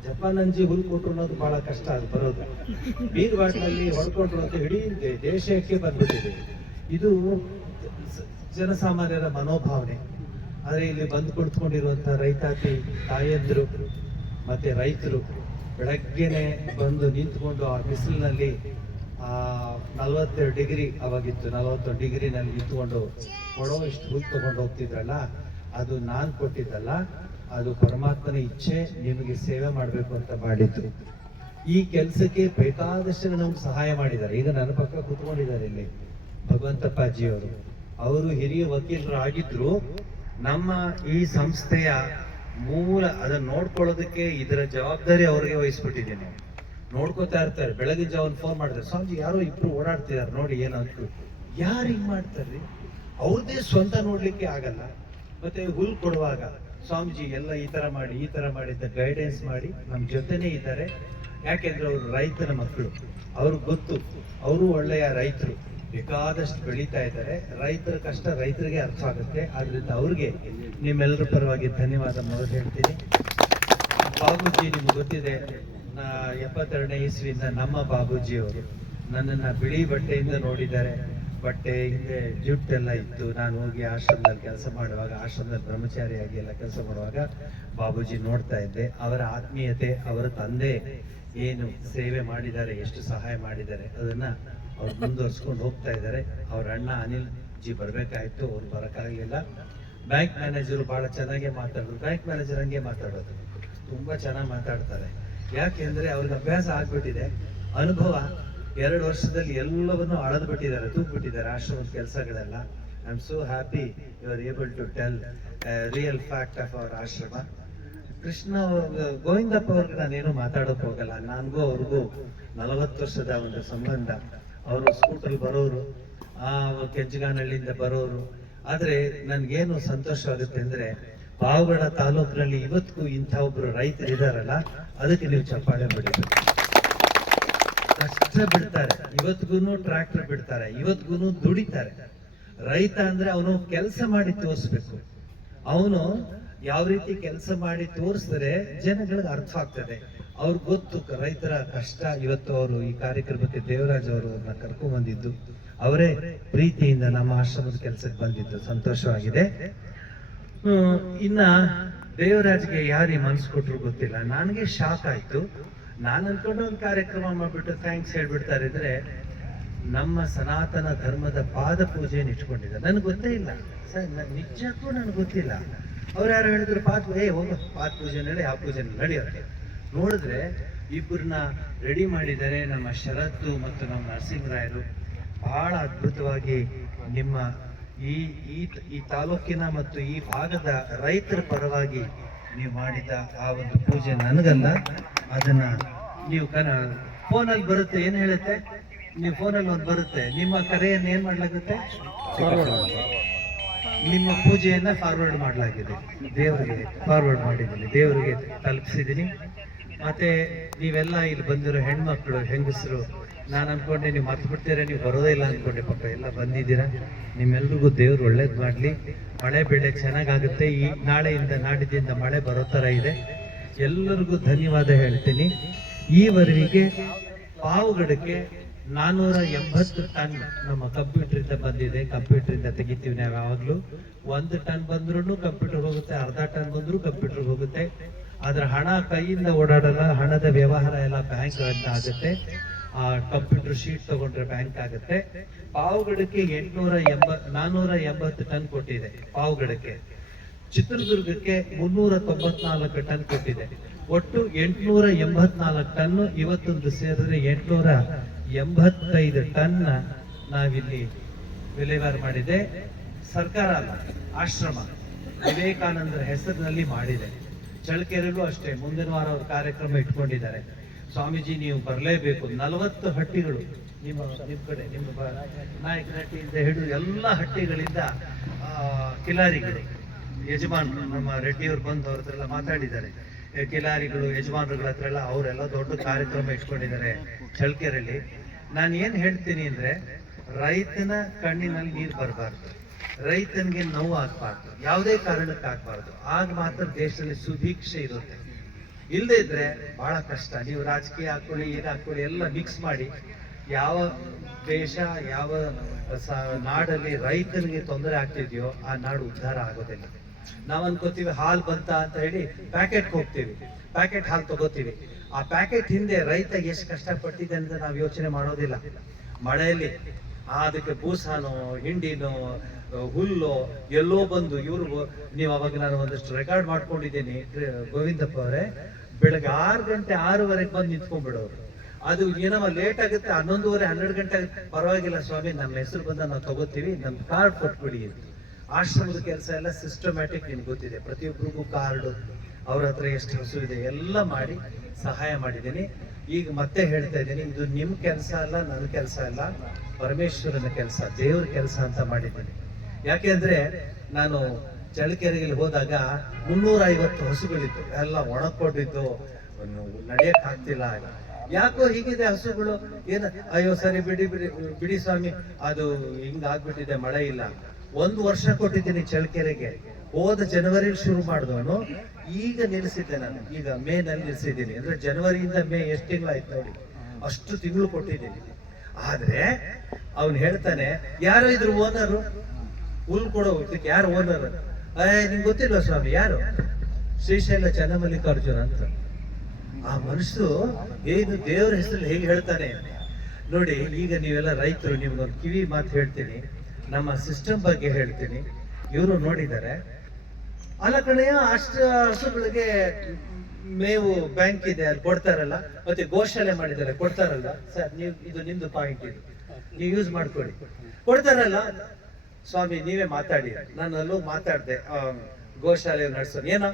ಜಪಾನಂಜಿ ಹುಲ್ ಕೊಟ್ರು ಅನ್ನೋದು ಬಹಳ ಕಷ್ಟ, ಅದು ಬರೋದು. ಬೀರ್ ಬಾಟ್ಲಲ್ಲಿ ಹೊಡ್ಕೊಂಡ್ರು ಅಂತ ಇಡೀ ದೇಶಕ್ಕೆ ಬಂದ್ಬಿಟ್ಟಿದೆ. ಇದು ಜನಸಾಮಾನ್ಯರ ಮನೋಭಾವನೆ. ಆದರೆ ಇಲ್ಲಿ ಬಂದು ಕುಳಿತುಕೊಂಡಿರುವಂತಹ ರೈತಾಪಿ ತಾಯಂದ್ರು ಮತ್ತೆ ರೈತರು ಬೆಳಗ್ಗೆನೆ ಬಂದು ನಿಂತ್ಕೊಂಡು ಆ ಬಿಸಿಲಿನಲ್ಲಿ 42 ಡಿಗ್ರಿ ಅವಾಗಿತ್ತು, 41 ಡಿಗ್ರಿನಲ್ಲಿ ನಿಂತ್ಕೊಂಡು ಕೊಡೋ ಇಷ್ಟು ಹುಲ್ ತಗೊಂಡು ಹೋಗ್ತಿದ್ರಲ್ಲ, ಅದು ನಾನು ಕೊಟ್ಟಿದ್ದಲ್ಲ, ಅದು ಪರಮಾತ್ಮನ ಇಚ್ಛೆ ನಿಮಗೆ ಸೇವೆ ಮಾಡಬೇಕು ಅಂತ ಮಾಡಿದ್ದು. ಈ ಕೆಲಸಕ್ಕೆ ಬೇಕಾದಷ್ಟು ನಮ್ಗೆ ಸಹಾಯ ಮಾಡಿದ್ದಾರೆ. ಈಗ ನನ್ನ ಪಕ್ಕ ಕೂತ್ಕೊಂಡಿದ್ದಾರೆ ಇಲ್ಲಿ ಭಗವಂತಪ್ಪಾಜಿಯವರು. ಅವರು ಹಿರಿಯ ವಕೀಲರು ಆಗಿದ್ರು. ನಮ್ಮ ಈ ಸಂಸ್ಥೆಯ ಮೂಲ ಅದನ್ನ ನೋಡ್ಕೊಳ್ಳೋದಕ್ಕೆ ಇದರ ಜವಾಬ್ದಾರಿ ಅವರಿಗೆ ವಹಿಸ್ಬಿಟ್ಟಿದ್ದೀನಿ. ನೋಡ್ಕೋತಾ ಇರ್ತಾರೆ. ಬೆಳಗಿನ ಜಾವ ಫೋನ್ ಮಾಡಿದ್ರೆ, ಸ್ವಾಮೀಜಿ ಯಾರೋ ಇಬ್ರು ಓಡಾಡ್ತಿದ್ದಾರೆ ನೋಡಿ ಏನಂತ. ಯಾರು ಹಿಂಗ್ ಮಾಡ್ತಾರ್ರಿ? ಅವ್ರದ್ದೇ ಸ್ವಂತ ನೋಡ್ಲಿಕ್ಕೆ ಆಗಲ್ಲ. ಮತ್ತೆ ಹುಲ್ ಕೊಡುವಾಗ ಸ್ವಾಮೀಜಿ ಎಲ್ಲ ಈ ತರ ಮಾಡಿ ಅಂತ ಗೈಡೆನ್ಸ್ ಮಾಡಿ ನಮ್ಮ ಜೊತೆನೇ ಇದ್ದಾರೆ. ಯಾಕೆಂದ್ರೆ ಅವರು ರೈತರ ಮಕ್ಕಳು, ಅವ್ರಿಗೆ ಗೊತ್ತು, ಅವರು ಒಳ್ಳೆಯ ರೈತರು, ಬೇಕಾದಷ್ಟು ಬೆಳೀತಾ ಇದ್ದಾರೆ. ರೈತರ ಕಷ್ಟ ರೈತರಿಗೆ ಅರ್ಥ ಆಗುತ್ತೆ. ಆದ್ರಿಂದ ಅವ್ರಿಗೆ ನಿಮ್ಮೆಲ್ಲರ ಪರವಾಗಿ ಧನ್ಯವಾದ ಮೊದಲು ಹೇಳ್ತೀನಿ. ಬಾಬೂಜಿ ನಿಮ್ಗೆ ಗೊತ್ತಿದೆ, 72ನೇ ಇಸ್ವಿಯಿಂದ ನಮ್ಮ ಬಾಬೂಜಿ ಅವರು ನನ್ನನ್ನು ಬಿಳಿ ಬಟ್ಟೆಯಿಂದ ನೋಡಿದ್ದಾರೆ. ಬಟ್ಟೆ ಹಿಂದೆ ಜುಟ್ಟೆಲ್ಲ ಇತ್ತು. ನಾನು ಹೋಗಿ ಆಶ್ರಮದಲ್ಲಿ ಕೆಲಸ ಮಾಡುವಾಗ, ಆಶ್ರಮದಲ್ಲಿ ಬ್ರಹ್ಮಚಾರಿಯಾಗಿ ಎಲ್ಲ ಕೆಲಸ ಮಾಡುವಾಗ ಬಾಬೂಜಿ ನೋಡ್ತಾ ಇದ್ದೆ. ಅವರ ಆತ್ಮೀಯತೆ, ಅವರ ತಂದೆ ಏನು ಸೇವೆ ಮಾಡಿದ್ದಾರೆ, ಎಷ್ಟು ಸಹಾಯ ಮಾಡಿದ್ದಾರೆ, ಅದನ್ನ ಅವ್ರು ಮುಂದುವರ್ಸ್ಕೊಂಡು ಹೋಗ್ತಾ ಇದ್ದಾರೆ. ಅವ್ರ ಅಣ್ಣ ಅನಿಲ್ ಜಿ ಬರಬೇಕಾಯ್ತು, ಅವ್ರು ಬರೋಕ್ಕಾಗಲಿಲ್ಲ. ಬ್ಯಾಂಕ್ ಮ್ಯಾನೇಜರು ಬಹಳ ಚೆನ್ನಾಗಿ ಮಾತಾಡೋದು. ಬ್ಯಾಂಕ್ ಮ್ಯಾನೇಜರ್ ಹಂಗೆ ಮಾತಾಡೋದು, ತುಂಬಾ ಚೆನ್ನಾಗಿ ಮಾತಾಡ್ತಾರೆ. ಯಾಕೆಂದ್ರೆ ಅವ್ರಿಗೆ ಅಭ್ಯಾಸ ಆಗ್ಬಿಟ್ಟಿದೆ, ಅನುಭವ. 2 ವರ್ಷದಲ್ಲಿ ಎಲ್ಲವನ್ನೂ ಅಳದು ಬಿಟ್ಟಿದ್ದಾರೆ, ತೂಗ್ಬಿಟ್ಟಿದ್ದಾರೆ ಆಶ್ರಮದ ಕೆಲಸಗಳೆಲ್ಲ. I am so happy you are able to tell real fact of our ashram. Krishna Govindappa ಅವ್ರಿಗೆ ನಾನೇನು ಮಾತಾಡೋಕೆ ಹೋಗಲ್ಲ. ನನಗೂ ಅವ್ರಿಗೂ 40 ವರ್ಷದ ಒಂದು ಸಂಬಂಧ. ಅವರು ಸ್ಕೂಟರ್ ಬರೋರು, ಕೆಂಚಗಾನಹಳ್ಳಿಯಿಂದ ಬರೋರು. ಆದ್ರೆ ನನ್ಗೇನು ಸಂತೋಷವಾಗುತ್ತೆ ಅಂದ್ರೆ, ಪಾವಗಡ ತಾಲೂಕಿನಲ್ಲಿ ಇವತ್ತಿಗೂ ಇಂಥ ಒಬ್ರು ರೈತರು ಇದಾರಲ್ಲ, ಅದಕ್ಕೆ ನೀವು ಚಪ್ಪಾಳೆ ಹೊಡಿಬೇಕು. ಕಷ್ಟ ಬಿಡ್ತಾರೆ, ಇವತ್ತಿಗೂ ಟ್ರ್ಯಾಕ್ಟರ್ ಬಿಡ್ತಾರೆ, ಇವತ್ತಿಗೂ ದುಡಿತಾರೆ. ರೈತ ಅಂದ್ರೆ ಅವನು ಕೆಲಸ ಮಾಡಿ ತೋರಿಸ್ಬೇಕು. ಅವನು ಯಾವ ರೀತಿ ಕೆಲಸ ಮಾಡಿ ತೋರಿಸಿದ್ರೆ ಜನಗಳಿಗೆ ಅರ್ಥ ಆಗ್ತದೆ. ಅವ್ರಿಗೆ ಗೊತ್ತು ರೈತರ ಕಷ್ಟ. ಇವತ್ತು ಅವರು ಈ ಕಾರ್ಯಕ್ರಮಕ್ಕೆ ದೇವರಾಜ್ ಅವರನ್ನ ಕರ್ಕೊಂಡ್ ಬಂದಿದ್ದು, ಅವರೇ ಪ್ರೀತಿಯಿಂದ ನಮ್ಮ ಆಶ್ರಮದ ಕೆಲಸಕ್ಕೆ ಬಂದಿದ್ದು ಸಂತೋಷವಾಗಿದೆ. ಇನ್ನ ದೇವರಾಜ್ಗೆ ಯಾರು ಮನ್ಸು ಕೊಟ್ರು ಗೊತ್ತಿಲ್ಲ. ನನಗೆ ಶಾಕ್ ಆಯ್ತು. ನಾನು ಅನ್ಕೊಂಡು ಒಂದು ಕಾರ್ಯಕ್ರಮ ಮಾಡ್ಬಿಟ್ಟು ಥ್ಯಾಂಕ್ಸ್ ಹೇಳ್ಬಿಡ್ತಾರೆ ಅಂದ್ರೆ, ನಮ್ಮ ಸನಾತನ ಧರ್ಮದ ಪಾದ ಪೂಜೆಯನ್ನು ಇಟ್ಕೊಂಡಿದ್ದಾರೆ. ನನಗೆ ಗೊತ್ತೇ ಇಲ್ಲ ಸರ್, ನಿಜಕ್ಕೂ ನನಗೆ ಗೊತ್ತಿಲ್ಲ. ಅವ್ರು ಯಾರು ಹೇಳಿದ್ರು ಹೋಗೋ ಪಾದ ಪೂಜೆ ನಡಿ, ಆ ಪೂಜೆ ನಡೆಯುತ್ತೆ. ನೋಡಿದ್ರೆ ಇಬ್ಬರನ್ನ ರೆಡಿ ಮಾಡಿದ್ದಾರೆ ನಮ್ಮ ಶರತ್ತು ಮತ್ತು ನಮ್ಮ ನರಸಿಂಹರಾಯರು. ಬಹಳ ಅದ್ಭುತವಾಗಿ ನಿಮ್ಮ ಈ ತಾಲೂಕಿನ ಮತ್ತು ಈ ಭಾಗದ ರೈತರ ಪರವಾಗಿ ನೀವು ಮಾಡಿದ ಆ ಒಂದು ಪೂಜೆ ನನಗಲ್ಲ, ಅದನ್ನ ನೀವು ಫೋನಲ್ಲಿ ಬರುತ್ತೆ. ಏನ್ ಹೇಳುತ್ತೆ, ನೀವು ಫೋನಲ್ಲಿ ಒಂದು ಬರುತ್ತೆ, ನಿಮ್ಮ ಕರೆಯನ್ನು ಏನ್ ಮಾಡ್ಲಾಗುತ್ತೆ, ನಿಮ್ಮ ಪೂಜೆಯನ್ನ ಫಾರ್ವರ್ಡ್ ಮಾಡಲಾಗಿದೆ, ದೇವರಿಗೆ ಫಾರ್ವರ್ಡ್ ಮಾಡಿದ್ದೀನಿ, ದೇವರಿಗೆ ತಲುಪಿಸಿದ್ದೀನಿ. ಮತ್ತೆ ನೀವೆಲ್ಲ ಇಲ್ಲಿ ಬಂದಿರೋ ಹೆಣ್ಮಕ್ಳು, ಹೆಂಗಸರು, ನಾನು ಅನ್ಕೊಂಡೆ ನೀವು ಮರ್ತು ಬಿಡ್ತೀರಾ, ನೀವು ಬರೋದೇ ಇಲ್ಲ ಅನ್ಕೊಂಡೆ. ಪಾಪ ಎಲ್ಲ ಬಂದಿದ್ದೀರಾ. ನಿಮ್ಮೆಲ್ರಿಗೂ ದೇವ್ರು ಒಳ್ಳೇದು ಮಾಡಲಿ. ಮಳೆ ಬೆಳೆ ಚೆನ್ನಾಗಾಗುತ್ತೆ. ಈ ನಾಳೆಯಿಂದ ನಾಡಿದ್ದಿಂದ ಮಳೆ ಬರೋ ಥರ ಇದೆ. ಎಲ್ಲರಿಗೂ ಧನ್ಯವಾದ ಹೇಳ್ತೀನಿ. ಈವರೆಗೆ ಪಾವಗಡಕ್ಕೆ 480 ಟನ್ ನಮ್ಮ ಕಂಪ್ಯೂಟರಿಂದ ಬಂದಿದೆ. ಕಂಪ್ಯೂಟರಿಂದ ತೆಗಿತೀವಿ ನಾವು ಯಾವಾಗಲೂ. 1 ಟನ್ ಬಂದ್ರೂ ಕಂಪ್ಯೂಟರ್ ಹೋಗುತ್ತೆ, ಅರ್ಧ ಟನ್ ಬಂದರೂ ಕಂಪ್ಯೂಟರ್ ಹೋಗುತ್ತೆ. ಆದ್ರೆ ಹಣ ಕೈಯಿಂದ ಓಡಾಡಲ್ಲ. ಹಣದ ವ್ಯವಹಾರ ಎಲ್ಲ ಬ್ಯಾಂಕ್ ಅಂತ ಆಗುತ್ತೆ. ಆ ಕಂಪ್ಯೂಟರ್ ಶೀಟ್ ತಗೊಂಡ್ರೆ ಬ್ಯಾಂಕ್ ಆಗುತ್ತೆ. ಪಾವಗಡಕ್ಕೆ 480 ಟನ್ ಕೊಟ್ಟಿದೆ ಪಾವಗಡಕ್ಕೆ. ಚಿತ್ರದುರ್ಗಕ್ಕೆ 394 ಟನ್ ಕೊಟ್ಟಿದೆ. ಒಟ್ಟು 884 ಟನ್. ಇವತ್ತೊಂದು ಸೇರಿದ್ರೆ 885 ಟನ್ ನಾವಿಲ್ಲಿ ವಿಲೇವಾರಿ ಮಾಡಿದೆ. ಸರ್ಕಾರ ಅಲ್ಲ, ಆಶ್ರಮ ವಿವೇಕಾನಂದರ ಹೆಸರಿನಲ್ಲಿ ಮಾಡಿದೆ. ಚಳ್ಳಕೆರೆಯಲ್ಲೂ ಅಷ್ಟೇ ಮುಂದಿನ ವಾರ ಅವ್ರ ಕಾರ್ಯಕ್ರಮ ಇಟ್ಕೊಂಡಿದ್ದಾರೆ. ಸ್ವಾಮೀಜಿ ನೀವು ಬರಲೇಬೇಕು. 40 ಹಟ್ಟಿಗಳು ನಿಮ್ಮ ಕಡೆ, ನಿಮ್ಮ ನಾಯಕನಹಟ್ಟಿಯಿಂದ ಹಿಡಿದು ಎಲ್ಲ ಹಟ್ಟಿಗಳಿಂದ ಕಿಲಾರಿಗಳು, ಯಜಮಾನರು, ನಮ್ಮ ರೆಡ್ಡಿಯವ್ರು ಬಂದು ಅವ್ರ ಹತ್ರ ಎಲ್ಲ ಮಾತಾಡಿದ್ದಾರೆ. ಕಿಲಾರಿಗಳು, ಯಜಮಾನರುಗಳ ಹತ್ರ ಎಲ್ಲ ಅವರೆಲ್ಲ ದೊಡ್ಡ ಕಾರ್ಯಕ್ರಮ ಇಟ್ಕೊಂಡಿದ್ದಾರೆ ಚಳ್ಳಕೆರೆಯಲ್ಲಿ. ನಾನು ಏನ್ ಹೇಳ್ತೀನಿ ಅಂದ್ರೆ, ರೈತನ ಕಣ್ಣಿನಲ್ಲಿ ನೀರು ಬರಬಾರ್ದು, ರೈತನಿಗೆ ನೋವು ಆಗ್ಬಾರ್ದು, ಯಾವುದೇ ಕಾರಣಕ್ಕೆ ಆಗ್ಬಾರ್ದು. ಆಗ ಮಾತ್ರ ದೇಶದಲ್ಲಿ ಸುಭಿಕ್ಷೆ ಇರುತ್ತೆ. ಇಲ್ಲದೆ ಇದ್ರೆ ಬಹಳ ಕಷ್ಟ. ನೀವು ರಾಜಕೀಯ ಹಾಕೊಳ್ಳಿ, ಏನ್ ಹಾಕೊಳ್ಳಿ, ಎಲ್ಲ ಮಿಕ್ಸ್ ಮಾಡಿ ಯಾವ ದೇಶ, ಯಾವ ನಾಡಲ್ಲಿ ರೈತನಿಗೆ ತೊಂದರೆ ಆಗ್ತಿದೆಯೋ ಆ ನಾಡು ಉದ್ಧಾರ ಆಗೋದಿಲ್ಲ. ನಾವ್ ಅನ್ಕೋತೀವಿ ಹಾಲು ಬಂತ ಅಂತ ಹೇಳಿ ಪ್ಯಾಕೆಟ್ ಹೋಗ್ತೀವಿ, ಪ್ಯಾಕೆಟ್ ಹಾಲು ತಗೋತೀವಿ. ಆ ಪ್ಯಾಕೆಟ್ ಹಿಂದೆ ರೈತ ಎಷ್ಟು ಕಷ್ಟಪಟ್ಟಿದೆ ಅಂತ ನಾವು ಯೋಚನೆ ಮಾಡೋದಿಲ್ಲ. ಮಳೆಯಲ್ಲಿ ಅದಕ್ಕೆ ಬೂಸಾನೋ, ಹಿಂಡಿನೋ, ಹುಲ್ಲೋ ಎಲ್ಲೋ ಬಂದು ಇವ್ರು, ನೀವು ಅವಾಗ ನಾನು ಒಂದಷ್ಟು ರೆಕಾರ್ಡ್ ಮಾಡ್ಕೊಂಡಿದ್ದೀನಿ ಗೋವಿಂದಪ್ಪ ಅವರೇ, ಬೆಳಗ್ಗೆ 6 ಗಂಟೆ 6:30 ಬಂದು ನಿಂತ್ಕೊಂಡ್ಬಿಡೋರು. ಅದು ಏನವ ಲೇಟ್ ಆಗುತ್ತೆ, 11:30 12 ಗಂಟೆ ಪರವಾಗಿಲ್ಲ ಸ್ವಾಮಿ, ನಮ್ಮ ಹೆಸರು ಬಂದ ನಾವು ತಗೋತೀವಿ, ನಮ್ ಕಾರ್ಡ್ ಕೊಟ್ಬಿಡಿ. ಆಶ್ರಮದ ಕೆಲಸ ಎಲ್ಲ ಸಿಸ್ಟಮ್ಯಾಟಿಕ್, ನಿಮ್ಗೆ ಗೊತ್ತಿದೆ. ಪ್ರತಿಯೊಬ್ಬರಿಗೂ ಕಾರ್ಡು, ಅವ್ರ ಹತ್ರ ಎಷ್ಟು ಹಸು ಇದೆ ಎಲ್ಲ ಮಾಡಿ ಸಹಾಯ ಮಾಡಿದ್ದೀನಿ. ಈಗ ಮತ್ತೆ ಹೇಳ್ತಾ ಇದ್ದೀನಿ, ಇದು ನಿಮ್ ಕೆಲಸ ಅಲ್ಲ, ನನ್ನ ಕೆಲಸ ಅಲ್ಲ, ಪರಮೇಶ್ವರನ ಕೆಲಸ, ದೇವ್ರ ಕೆಲಸ ಅಂತ ಮಾಡಿದ್ದೀನಿ. ಯಾಕೆಂದ್ರೆ ನಾನು ಚಳ್ಳಕೆರೆಗೆ ಹೋದಾಗ 350 ಹಸುಗಳಿತ್ತು, ಎಲ್ಲ ಒಣಕೊಂಡಿದ್ದು, ನಡೆಯಕ್ ಆಗ್ತಿಲ್ಲ. ಯಾಕೋ ಹೀಗಿದೆ ಹಸುಗಳು, ಏನ ಅಯ್ಯೋ ಸರಿ ಬಿಡಿ ಬಿಡಿ ಬಿಡಿ ಸ್ವಾಮಿ, ಅದು ಹಿಂಗಾಗ್ಬಿಟ್ಟಿದೆ, ಮಳೆ ಇಲ್ಲ. 1 ವರ್ಷ ಕೊಟ್ಟಿದ್ದೀನಿ ಚಳ್ಳಕೆರೆಗೆ, ಹೋದ ಜನವರಿಲಿ ಶುರು ಮಾಡಿದವನು ಈಗ ನಿಲ್ಲಿಸಿದ್ದೆ ನಾನು, ಈಗ ಮೇನಲ್ಲಿ ನಿಲ್ಲಿಸಿದ್ದೀನಿ. ಅಂದ್ರೆ ಜನವರಿಯಿಂದ ಮೇ ಎಷ್ಟು ತಿಂಗಳಾಯ್ತು ನೋಡಿ, ಅಷ್ಟು ತಿಂಗಳು ಕೊಟ್ಟಿದ್ದೀನಿ. ಆದ್ರೆ ಅವ್ನು ಹೇಳ್ತಾನೆ, ಯಾರೋ ಇದ್ರ ಓನರು, ಹುಲ್ ಕೊಡೋ ಯಾರು ಓನರ್? ನಿಂಗೆ ಗೊತ್ತಿಲ್ವ ಸ್ವಾಮಿ ಯಾರು? ಶ್ರೀಶೈಲ ಚನ್ನಮಲ್ಲಿಕಾರ್ಜುನ ಅಂತ. ಆ ಮನುಷ್ಯರು ಏನು ದೇವರ ಹೆಸರಲ್ಲಿ ಹೇಗೆ ಹೇಳ್ತಾನೆ ನೋಡಿ. ಈಗ ನೀವೆಲ್ಲ ರೈತರು, ನಿಮ್ಗೊಂದು ಕಿವಿ ಮಾತು ಹೇಳ್ತೀನಿ, ನಮ್ಮ ಸಿಸ್ಟಮ್ ಬಗ್ಗೆ ಹೇಳ್ತೀನಿ. ಇವರು ನೋಡಿದ್ದಾರೆ, ಅಲ್ಲ ಕಣಯ್ಯ, ಅಷ್ಟು ಹಸುಗಳಿಗೆ ಮೇವು ಬ್ಯಾಂಕ್ ಇದೆ, ಅಲ್ಲಿ ಕೊಡ್ತಾರಲ್ಲ, ಮತ್ತೆ ಗೋಶಾಲೆ ಮಾಡಿದ್ದಾರೆ ಕೊಡ್ತಾರಲ್ಲ. ಸರ್ ನೀವು ಇದು ನಿಮ್ದು ಪಾಯಿಂಟ್, ಇದು ನೀವು ಯೂಸ್ ಮಾಡ್ಕೊಳ್ಳಿ, ಕೊಡ್ತಾರಲ್ಲ. ಸ್ವಾಮಿ ನೀವೇ ಮಾತಾಡಿ, ನಾನು ಅಲ್ಲೂ ಮಾತಾಡ್ದೆ, ಗೋಶಾಲೆ ನಡೆಸೋದು ಏನೋ,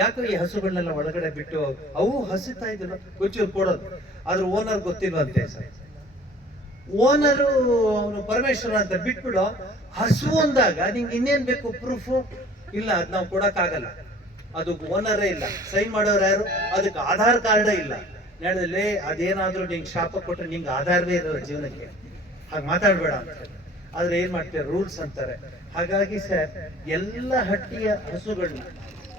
ಯಾಕೆ ಈ ಹಸುಗಳನ್ನೆಲ್ಲ ಒಳಗಡೆ ಬಿಟ್ಟು ಅವು ಹಸಿತಾ ಇದ್ರು ಕೊಚ್ಚೂರು ಕೊಡೋದು, ಆದ್ರೆ ಓನರ್ ಗೊತ್ತಿಲ್ವಂತೆ ಸರ್. ಓನರು ಅವನು ಪರಮೇಶ್ವರ ಅಂತ ಬಿಟ್ಬಿಡು, ಹಸು ಅಂದಾಗ ನಿಂಗೆ ಇನ್ನೇನ್ ಬೇಕು ಪ್ರೂಫ್? ಇಲ್ಲ, ಅದ್ ನಾವು ಕೊಡಕ್ಕಾಗಲ್ಲ, ಅದು ಓನರೇ ಇಲ್ಲ, ಸೈನ್ ಮಾಡೋರು ಯಾರು, ಅದಕ್ಕೆ ಆಧಾರ್ ಕಾರ್ಡೇ ಇಲ್ಲ. ಹೇಳಿದ್ರೆ ಅದೇನಾದ್ರೂ ನಿಂಗೆ ಶಾಪ ಕೊಟ್ರೆ ನಿಂಗೆ ಆಧಾರವೇ ಇರೋಲ್ಲ ಜೀವನಕ್ಕೆ, ಹಾಗೆ ಮಾತಾಡ್ಬೇಡ ಅಂತ. ಆದ್ರೆ ಏನ್ ಮಾಡ್ತಾರೆ, ರೂಲ್ಸ್ ಅಂತಾರೆ. ಹಾಗಾಗಿ ಸರ್, ಎಲ್ಲ ಹಟ್ಟಿಯ ಹಸುಗಳನ್ನ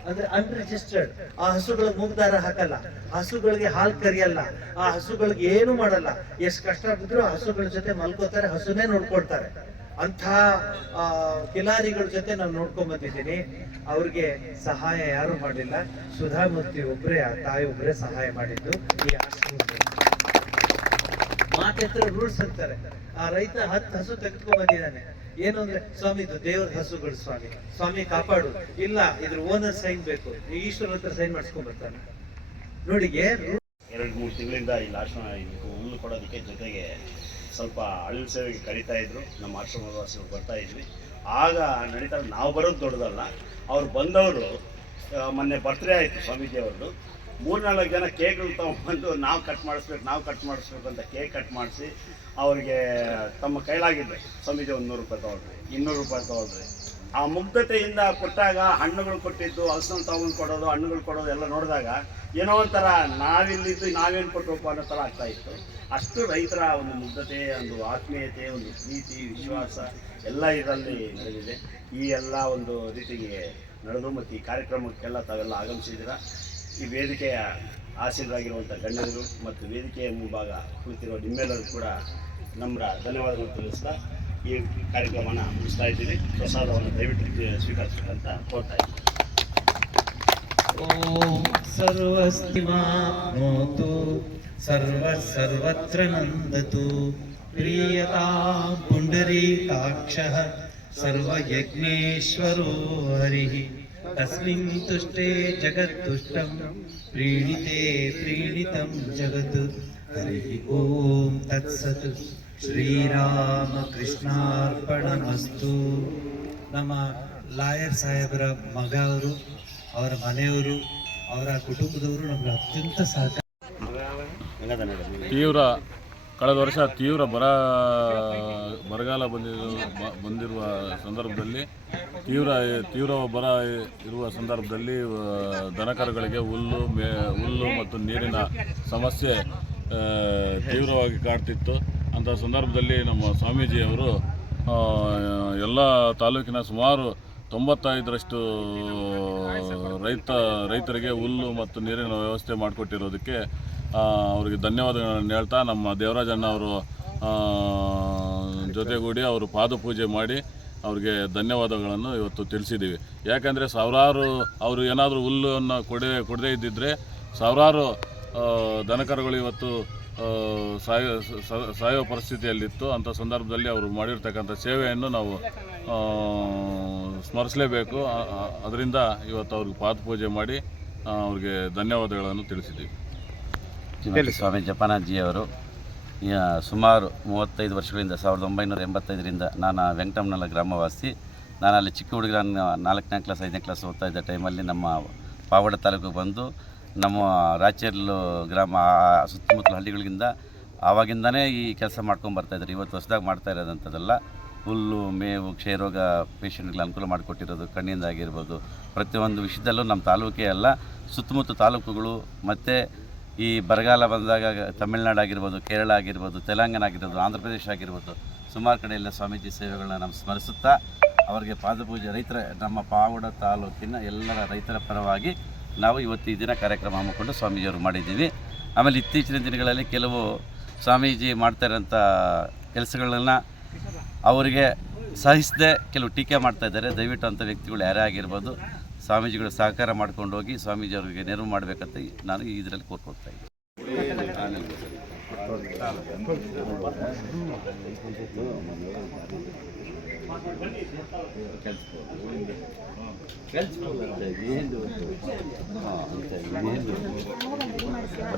ಅಂದ್ರೆ ಅನ್ರಿಜಿಸ್ಟರ್ಡ್, ಆ ಹಸುಗಳಿಗೆ ಮೂಗ್ದಾರ ಹಾಕಲ್ಲ, ಹಸುಗಳಿಗೆ ಹಾಲು ಕರಿಯಲ್ಲ, ಆ ಹಸುಗಳಿಗೆ ಏನು ಮಾಡಲ್ಲ. ಎಷ್ಟು ಕಷ್ಟ ಬಿದ್ರು ಹಸುಗಳ ಜೊತೆ ಮಲ್ಕೋತಾರೆ, ಹಸುನೇ ನೋಡ್ಕೊಳ್ತಾರೆ. ಅಂಥ ಕಿಲಾರಿಗಳ ಜೊತೆ ನಾನು ನೋಡ್ಕೊಂಡ್ ಬಂದಿದ್ದೀನಿ. ಅವ್ರಿಗೆ ಸಹಾಯ ಯಾರು ಮಾಡಿಲ್ಲ, ಸುಧಾಮೂರ್ತಿ ಒಬ್ಬರೇ, ಆ ತಾಯಿ ಒಬ್ಬರೇ ಸಹಾಯ ಮಾಡಿದ್ದು ಈ ಆಶ್ರಮದಲ್ಲಿ. ಮಾತೆತ್ರ ರೂಲ್ಸ್ ಅಂತಾರೆ. ಆ ರೈತ 10 ಹಸು ತೆಗೆದುಕೊಂಡ್ ಬಂದಿದ್ದಾನೆ, ಏನು ಅಂದ್ರೆ ಸ್ವಾಮಿ ಇದು ದೇವ್ರ ಹಸುಗಳು ಸ್ವಾಮಿ, ಸ್ವಾಮಿ ಕಾಪಾಡು, ಇಲ್ಲ ಇದ್ರ ಓನರ್ ಸೈನ್ ಬೇಕು, ಈಶ್ವರ ಹತ್ರ ಸೈನ್ ಮಾಡಿಸ್ಕೊಂಡ್ ಬರ್ತಾನೆ. ನೋಡಿ 2-3 ತಿಂಗಳಿಂದ ಇಲ್ಲಿ ಆಶ್ರಮ ಹುಲ್ಲು ಕೊಡೋದಕ್ಕೆ, ಜೊತೆಗೆ ಸ್ವಲ್ಪ ಅಳಿಲು ಸೇವೆಗೆ ಕರೀತಾ ಇದ್ರು. ನಮ್ಮ ಆಶ್ರಮದ ವಾಸಿಗಳು ಬರ್ತಾ ಇದ್ವಿ, ಆಗ ನಡೀತಾ ನಾವು ಬರೋದು ದೊಡ್ಡದಲ್ಲ. ಅವ್ರು ಬಂದವರು ಮೊನ್ನೆ ಬರ್ತ್ಡೇ ಆಯಿತು ಸ್ವಾಮೀಜಿ ಅವ್ರದ್ದು, 3-4 ಜನ ಕೇಕ್ಗಳು ತಗೊಂಡ್ಬಂದು ನಾವು ಕಟ್ ಮಾಡಿಸ್ಬೇಕು ಅಂತ ಕೇಕ್ ಕಟ್ ಮಾಡಿಸಿ ಅವ್ರಿಗೆ ತಮ್ಮ ಕೈಲಾಗಿದ್ದೆ. ಸ್ವಾಮೀಜಿ ಒಂದು 100 ರೂಪಾಯಿ ತೊಗೊಳ್ರಿ, 200 ರೂಪಾಯಿ ತೊಗೊಳ್ರಿ. ಆ ಮುಗ್ಧತೆಯಿಂದ ಕೊಟ್ಟಾಗ ಹಣ್ಣುಗಳು ಕೊಟ್ಟಿದ್ದು, ಹಲಸನ್ನು ತಗೊಂಡು ಕೊಡೋದು, ಹಣ್ಣುಗಳು ಕೊಡೋದು ಎಲ್ಲ ನೋಡಿದಾಗ ಏನೋ ಒಂಥರ ನಾವಿಲ್ಲಿದ್ದು ನಾವೇನು ಕೊಟ್ಟರಪ್ಪ ಅನ್ನೋ ಥರ ಆಗ್ತಾ ಇತ್ತು. ಅಷ್ಟು ರೈತರ ಒಂದು ಮುಗ್ಧತೆ, ಒಂದು ಆತ್ಮೀಯತೆ, ಒಂದು ಪ್ರೀತಿ, ವಿಶ್ವಾಸ ಎಲ್ಲ ಇದರಲ್ಲಿ ನಡೆದಿದೆ. ಈ ಎಲ್ಲ ಒಂದು ರೀತಿಗೆ ನಡೆದು ಮತ್ತು ಈ ಕಾರ್ಯಕ್ರಮಕ್ಕೆಲ್ಲ ತಾವೆಲ್ಲ ಆಗಮಿಸಿದ್ದೀರ. ಈ ವೇದಿಕೆಯ ಆಸೀನರಾಗಿರುವಂಥ ಗಣ್ಯರು ಮತ್ತು ವೇದಿಕೆಯ ಮುಂಭಾಗ ಕುಳಿತಿರುವ ನಿಮ್ಮೆಲ್ಲರೂ ಕೂಡ ನಮ್ರ ಧನ್ಯವಾದಗಳು ತಿಳಿಸ್ತಾ ಈ ಕಾರ್ಯಕ್ರಮನ ಮುಗಿಸ್ತಾ ಇದ್ದೀವಿ. ಪ್ರಸಾದವನ್ನು ದಯವಿಟ್ಟು ಸ್ವೀಕರಿಸಬೇಕಂತ ಕೋರ್ತಾ ಇದ್ದೀನಿ. ಓಂ ಸರ್ವಸ್ತಿಮಾನೋತು ಸರ್ವತ್ರ ನಂದತು ಪ್ರಿಯತಾಂ ಪುಂಡರೀಕಾಕ್ಷಃ ಸರ್ವಯಜ್ಞೇಶ್ವರೋ ಹರಿಃ ತಸ್ಮಿನ್ ತುಷ್ಟೇ ಜಗತ್ತುಷ್ಟಂ ಪ್ರೀಣಿತೆ ಪ್ರೀಣಿತಂ ಜಗತ್ ಹರಿಃ ಓಂ ತತ್ಸತ್ ಶ್ರೀರಾಮಕೃಷ್ಣಾರ್ಪಣಮಸ್ತು. ನಮ್ಮ ಲಾಯರ್ ಸಾಹೇಬರ ಮಗ ಅವರು, ಅವರ ಮನೆಯವರು, ಅವರ ಕುಟುಂಬದವರು ನಮ್ಗೆ ಅತ್ಯಂತ ಸಹಕಾರ. ಕಳೆದ ವರ್ಷ ತೀವ್ರ ಬರಗಾಲ ಬಂದಿರುವ ಸಂದರ್ಭದಲ್ಲಿ, ತೀವ್ರ ಬರ ಇರುವ ಸಂದರ್ಭದಲ್ಲಿ ದನಕರುಗಳಿಗೆ ಹುಲ್ಲು ಮತ್ತು ನೀರಿನ ಸಮಸ್ಯೆ ತೀವ್ರವಾಗಿ ಕಾಡ್ತಿತ್ತು. ಅಂಥ ಸಂದರ್ಭದಲ್ಲಿ ನಮ್ಮ ಸ್ವಾಮೀಜಿಯವರು ಎಲ್ಲ ತಾಲೂಕಿನ ಸುಮಾರು 95ರಷ್ಟು ರೈತರಿಗೆ ಹುಲ್ಲು ಮತ್ತು ನೀರಿನ ವ್ಯವಸ್ಥೆ ಮಾಡಿಕೊಟ್ಟಿರೋದಕ್ಕೆ ಅವರಿಗೆ ಧನ್ಯವಾದಗಳನ್ನು ಹೇಳ್ತಾ, ನಮ್ಮ ದೇವರಾಜಣ್ಣ ಅವರು ಜೊತೆಗೂಡಿ ಅವರು ಪಾದಪೂಜೆ ಮಾಡಿ ಅವ್ರಿಗೆ ಧನ್ಯವಾದಗಳನ್ನು ಇವತ್ತು ತಿಳಿಸಿದ್ದೀವಿ. ಯಾಕೆಂದರೆ ಸಾವಿರಾರು ಅವರು ಏನಾದರೂ ಹುಲ್ಲನ್ನು ಕೊಡದೇ ಇದ್ದಿದ್ದರೆ ಸಾವಿರಾರು ದನಕರುಗಳು ಇವತ್ತು ಸಾಯೋ ಪರಿಸ್ಥಿತಿಯಲ್ಲಿತ್ತು. ಅಂಥ ಸಂದರ್ಭದಲ್ಲಿ ಅವರು ಮಾಡಿರ್ತಕ್ಕಂಥ ಸೇವೆಯನ್ನು ನಾವು ಸ್ಮರಿಸಲೇಬೇಕು. ಅದರಿಂದ ಇವತ್ತು ಅವ್ರಿಗೆ ಪಾದಪೂಜೆ ಮಾಡಿ ಅವ್ರಿಗೆ ಧನ್ಯವಾದಗಳನ್ನು ತಿಳಿಸಿದ್ದೀವಿ. ಸ್ವಾಮಿ ಜಪಾನಾಥ್ಜಿಯವರು ಸುಮಾರು 35 ವರ್ಷಗಳಿಂದ 1985ರಿಂದ ನಾನು ವೆಂಕಟಮ್ಮನಲ್ಲ ಗ್ರಾಮವಾಸಿ. ನಾನು ಅಲ್ಲಿ ಚಿಕ್ಕ ಹುಡುಗರ 4ನೇ ಕ್ಲಾಸ್ 5ನೇ ಕ್ಲಾಸ್ ಓದ್ತಾ ಇದ್ದ ಟೈಮಲ್ಲಿ ನಮ್ಮ ಪಾವಗಡ ತಾಲೂಕಿಗೆ ಬಂದು ನಮ್ಮ ರಾಚೇರ್ಲು ಗ್ರಾಮ ಸುತ್ತಮುತ್ತಲ ಹಳ್ಳಿಗಳಿಂದ ಆವಾಗಿಂದನೇ ಈ ಕೆಲಸ ಮಾಡ್ಕೊಂಡು ಬರ್ತಾಯಿದ್ರು. ಇವತ್ತು ಹೊಸದಾಗಿ ಮಾಡ್ತಾ ಇರೋದಂಥದ್ದೆಲ್ಲ ಹುಲ್ಲು, ಮೇವು, ಕ್ಷಯರೋಗ ಪೇಷಂಟ್ಗಳಿಗೆ ಅನುಕೂಲ ಮಾಡಿಕೊಟ್ಟಿರೋದು, ಕಣ್ಣಿಂದಾಗಿರ್ಬೋದು, ಪ್ರತಿಯೊಂದು ವಿಷಯದಲ್ಲೂ ನಮ್ಮ ತಾಲೂಕೇ ಅಲ್ಲ ಸುತ್ತಮುತ್ತ ತಾಲೂಕುಗಳು ಮತ್ತು ಈ ಬರಗಾಲ ಬಂದಾಗ ತಮಿಳುನಾಡು ಆಗಿರ್ಬೋದು, ಕೇರಳ ಆಗಿರ್ಬೋದು, ತೆಲಂಗಾಣ ಆಗಿರ್ಬೋದು, ಆಂಧ್ರ ಪ್ರದೇಶ ಆಗಿರ್ಬೋದು, ಸುಮಾರು ಕಡೆಯೆಲ್ಲ ಸ್ವಾಮೀಜಿ ಸೇವೆಗಳನ್ನ ನಾವು ಸ್ಮರಿಸುತ್ತಾ ಅವರಿಗೆ ಪಾದಪೂಜೆ ನಮ್ಮ ಪಾವಗಡ ತಾಲೂಕಿನ ಎಲ್ಲರ ರೈತರ ಪರವಾಗಿ ನಾವು ಇವತ್ತು ಈ ದಿನ ಕಾರ್ಯಕ್ರಮ ಹಮ್ಮಿಕೊಂಡು ಸ್ವಾಮೀಜಿಯವರು ಮಾಡಿದ್ದೀವಿ. ಆಮೇಲೆ ಇತ್ತೀಚಿನ ದಿನಗಳಲ್ಲಿ ಕೆಲವು ಸ್ವಾಮೀಜಿ ಮಾಡ್ತಾ ಇರೋಂಥ ಕೆಲಸಗಳನ್ನ ಅವರಿಗೆ ಸಹಿಸದೆ ಕೆಲವು ಟೀಕೆ ಮಾಡ್ತಾ ಇದ್ದಾರೆ. ದಯವಿಟ್ಟು ಅಂಥ ವ್ಯಕ್ತಿಗಳು ಯಾರೇ ಆಗಿರ್ಬೋದು ಸ್ವಾಮೀಜಿಗಳು ಸಹಕಾರ ಮಾಡ್ಕೊಂಡು ಹೋಗಿ ಸ್ವಾಮೀಜಿಯವರಿಗೆ ನೆರವು ಮಾಡಬೇಕಂತ ನಾನು ಇದರಲ್ಲಿ ಕೋರ್ಕೊಳ್ತಾ ಇದ್ದೀನಿ.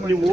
ನೀವು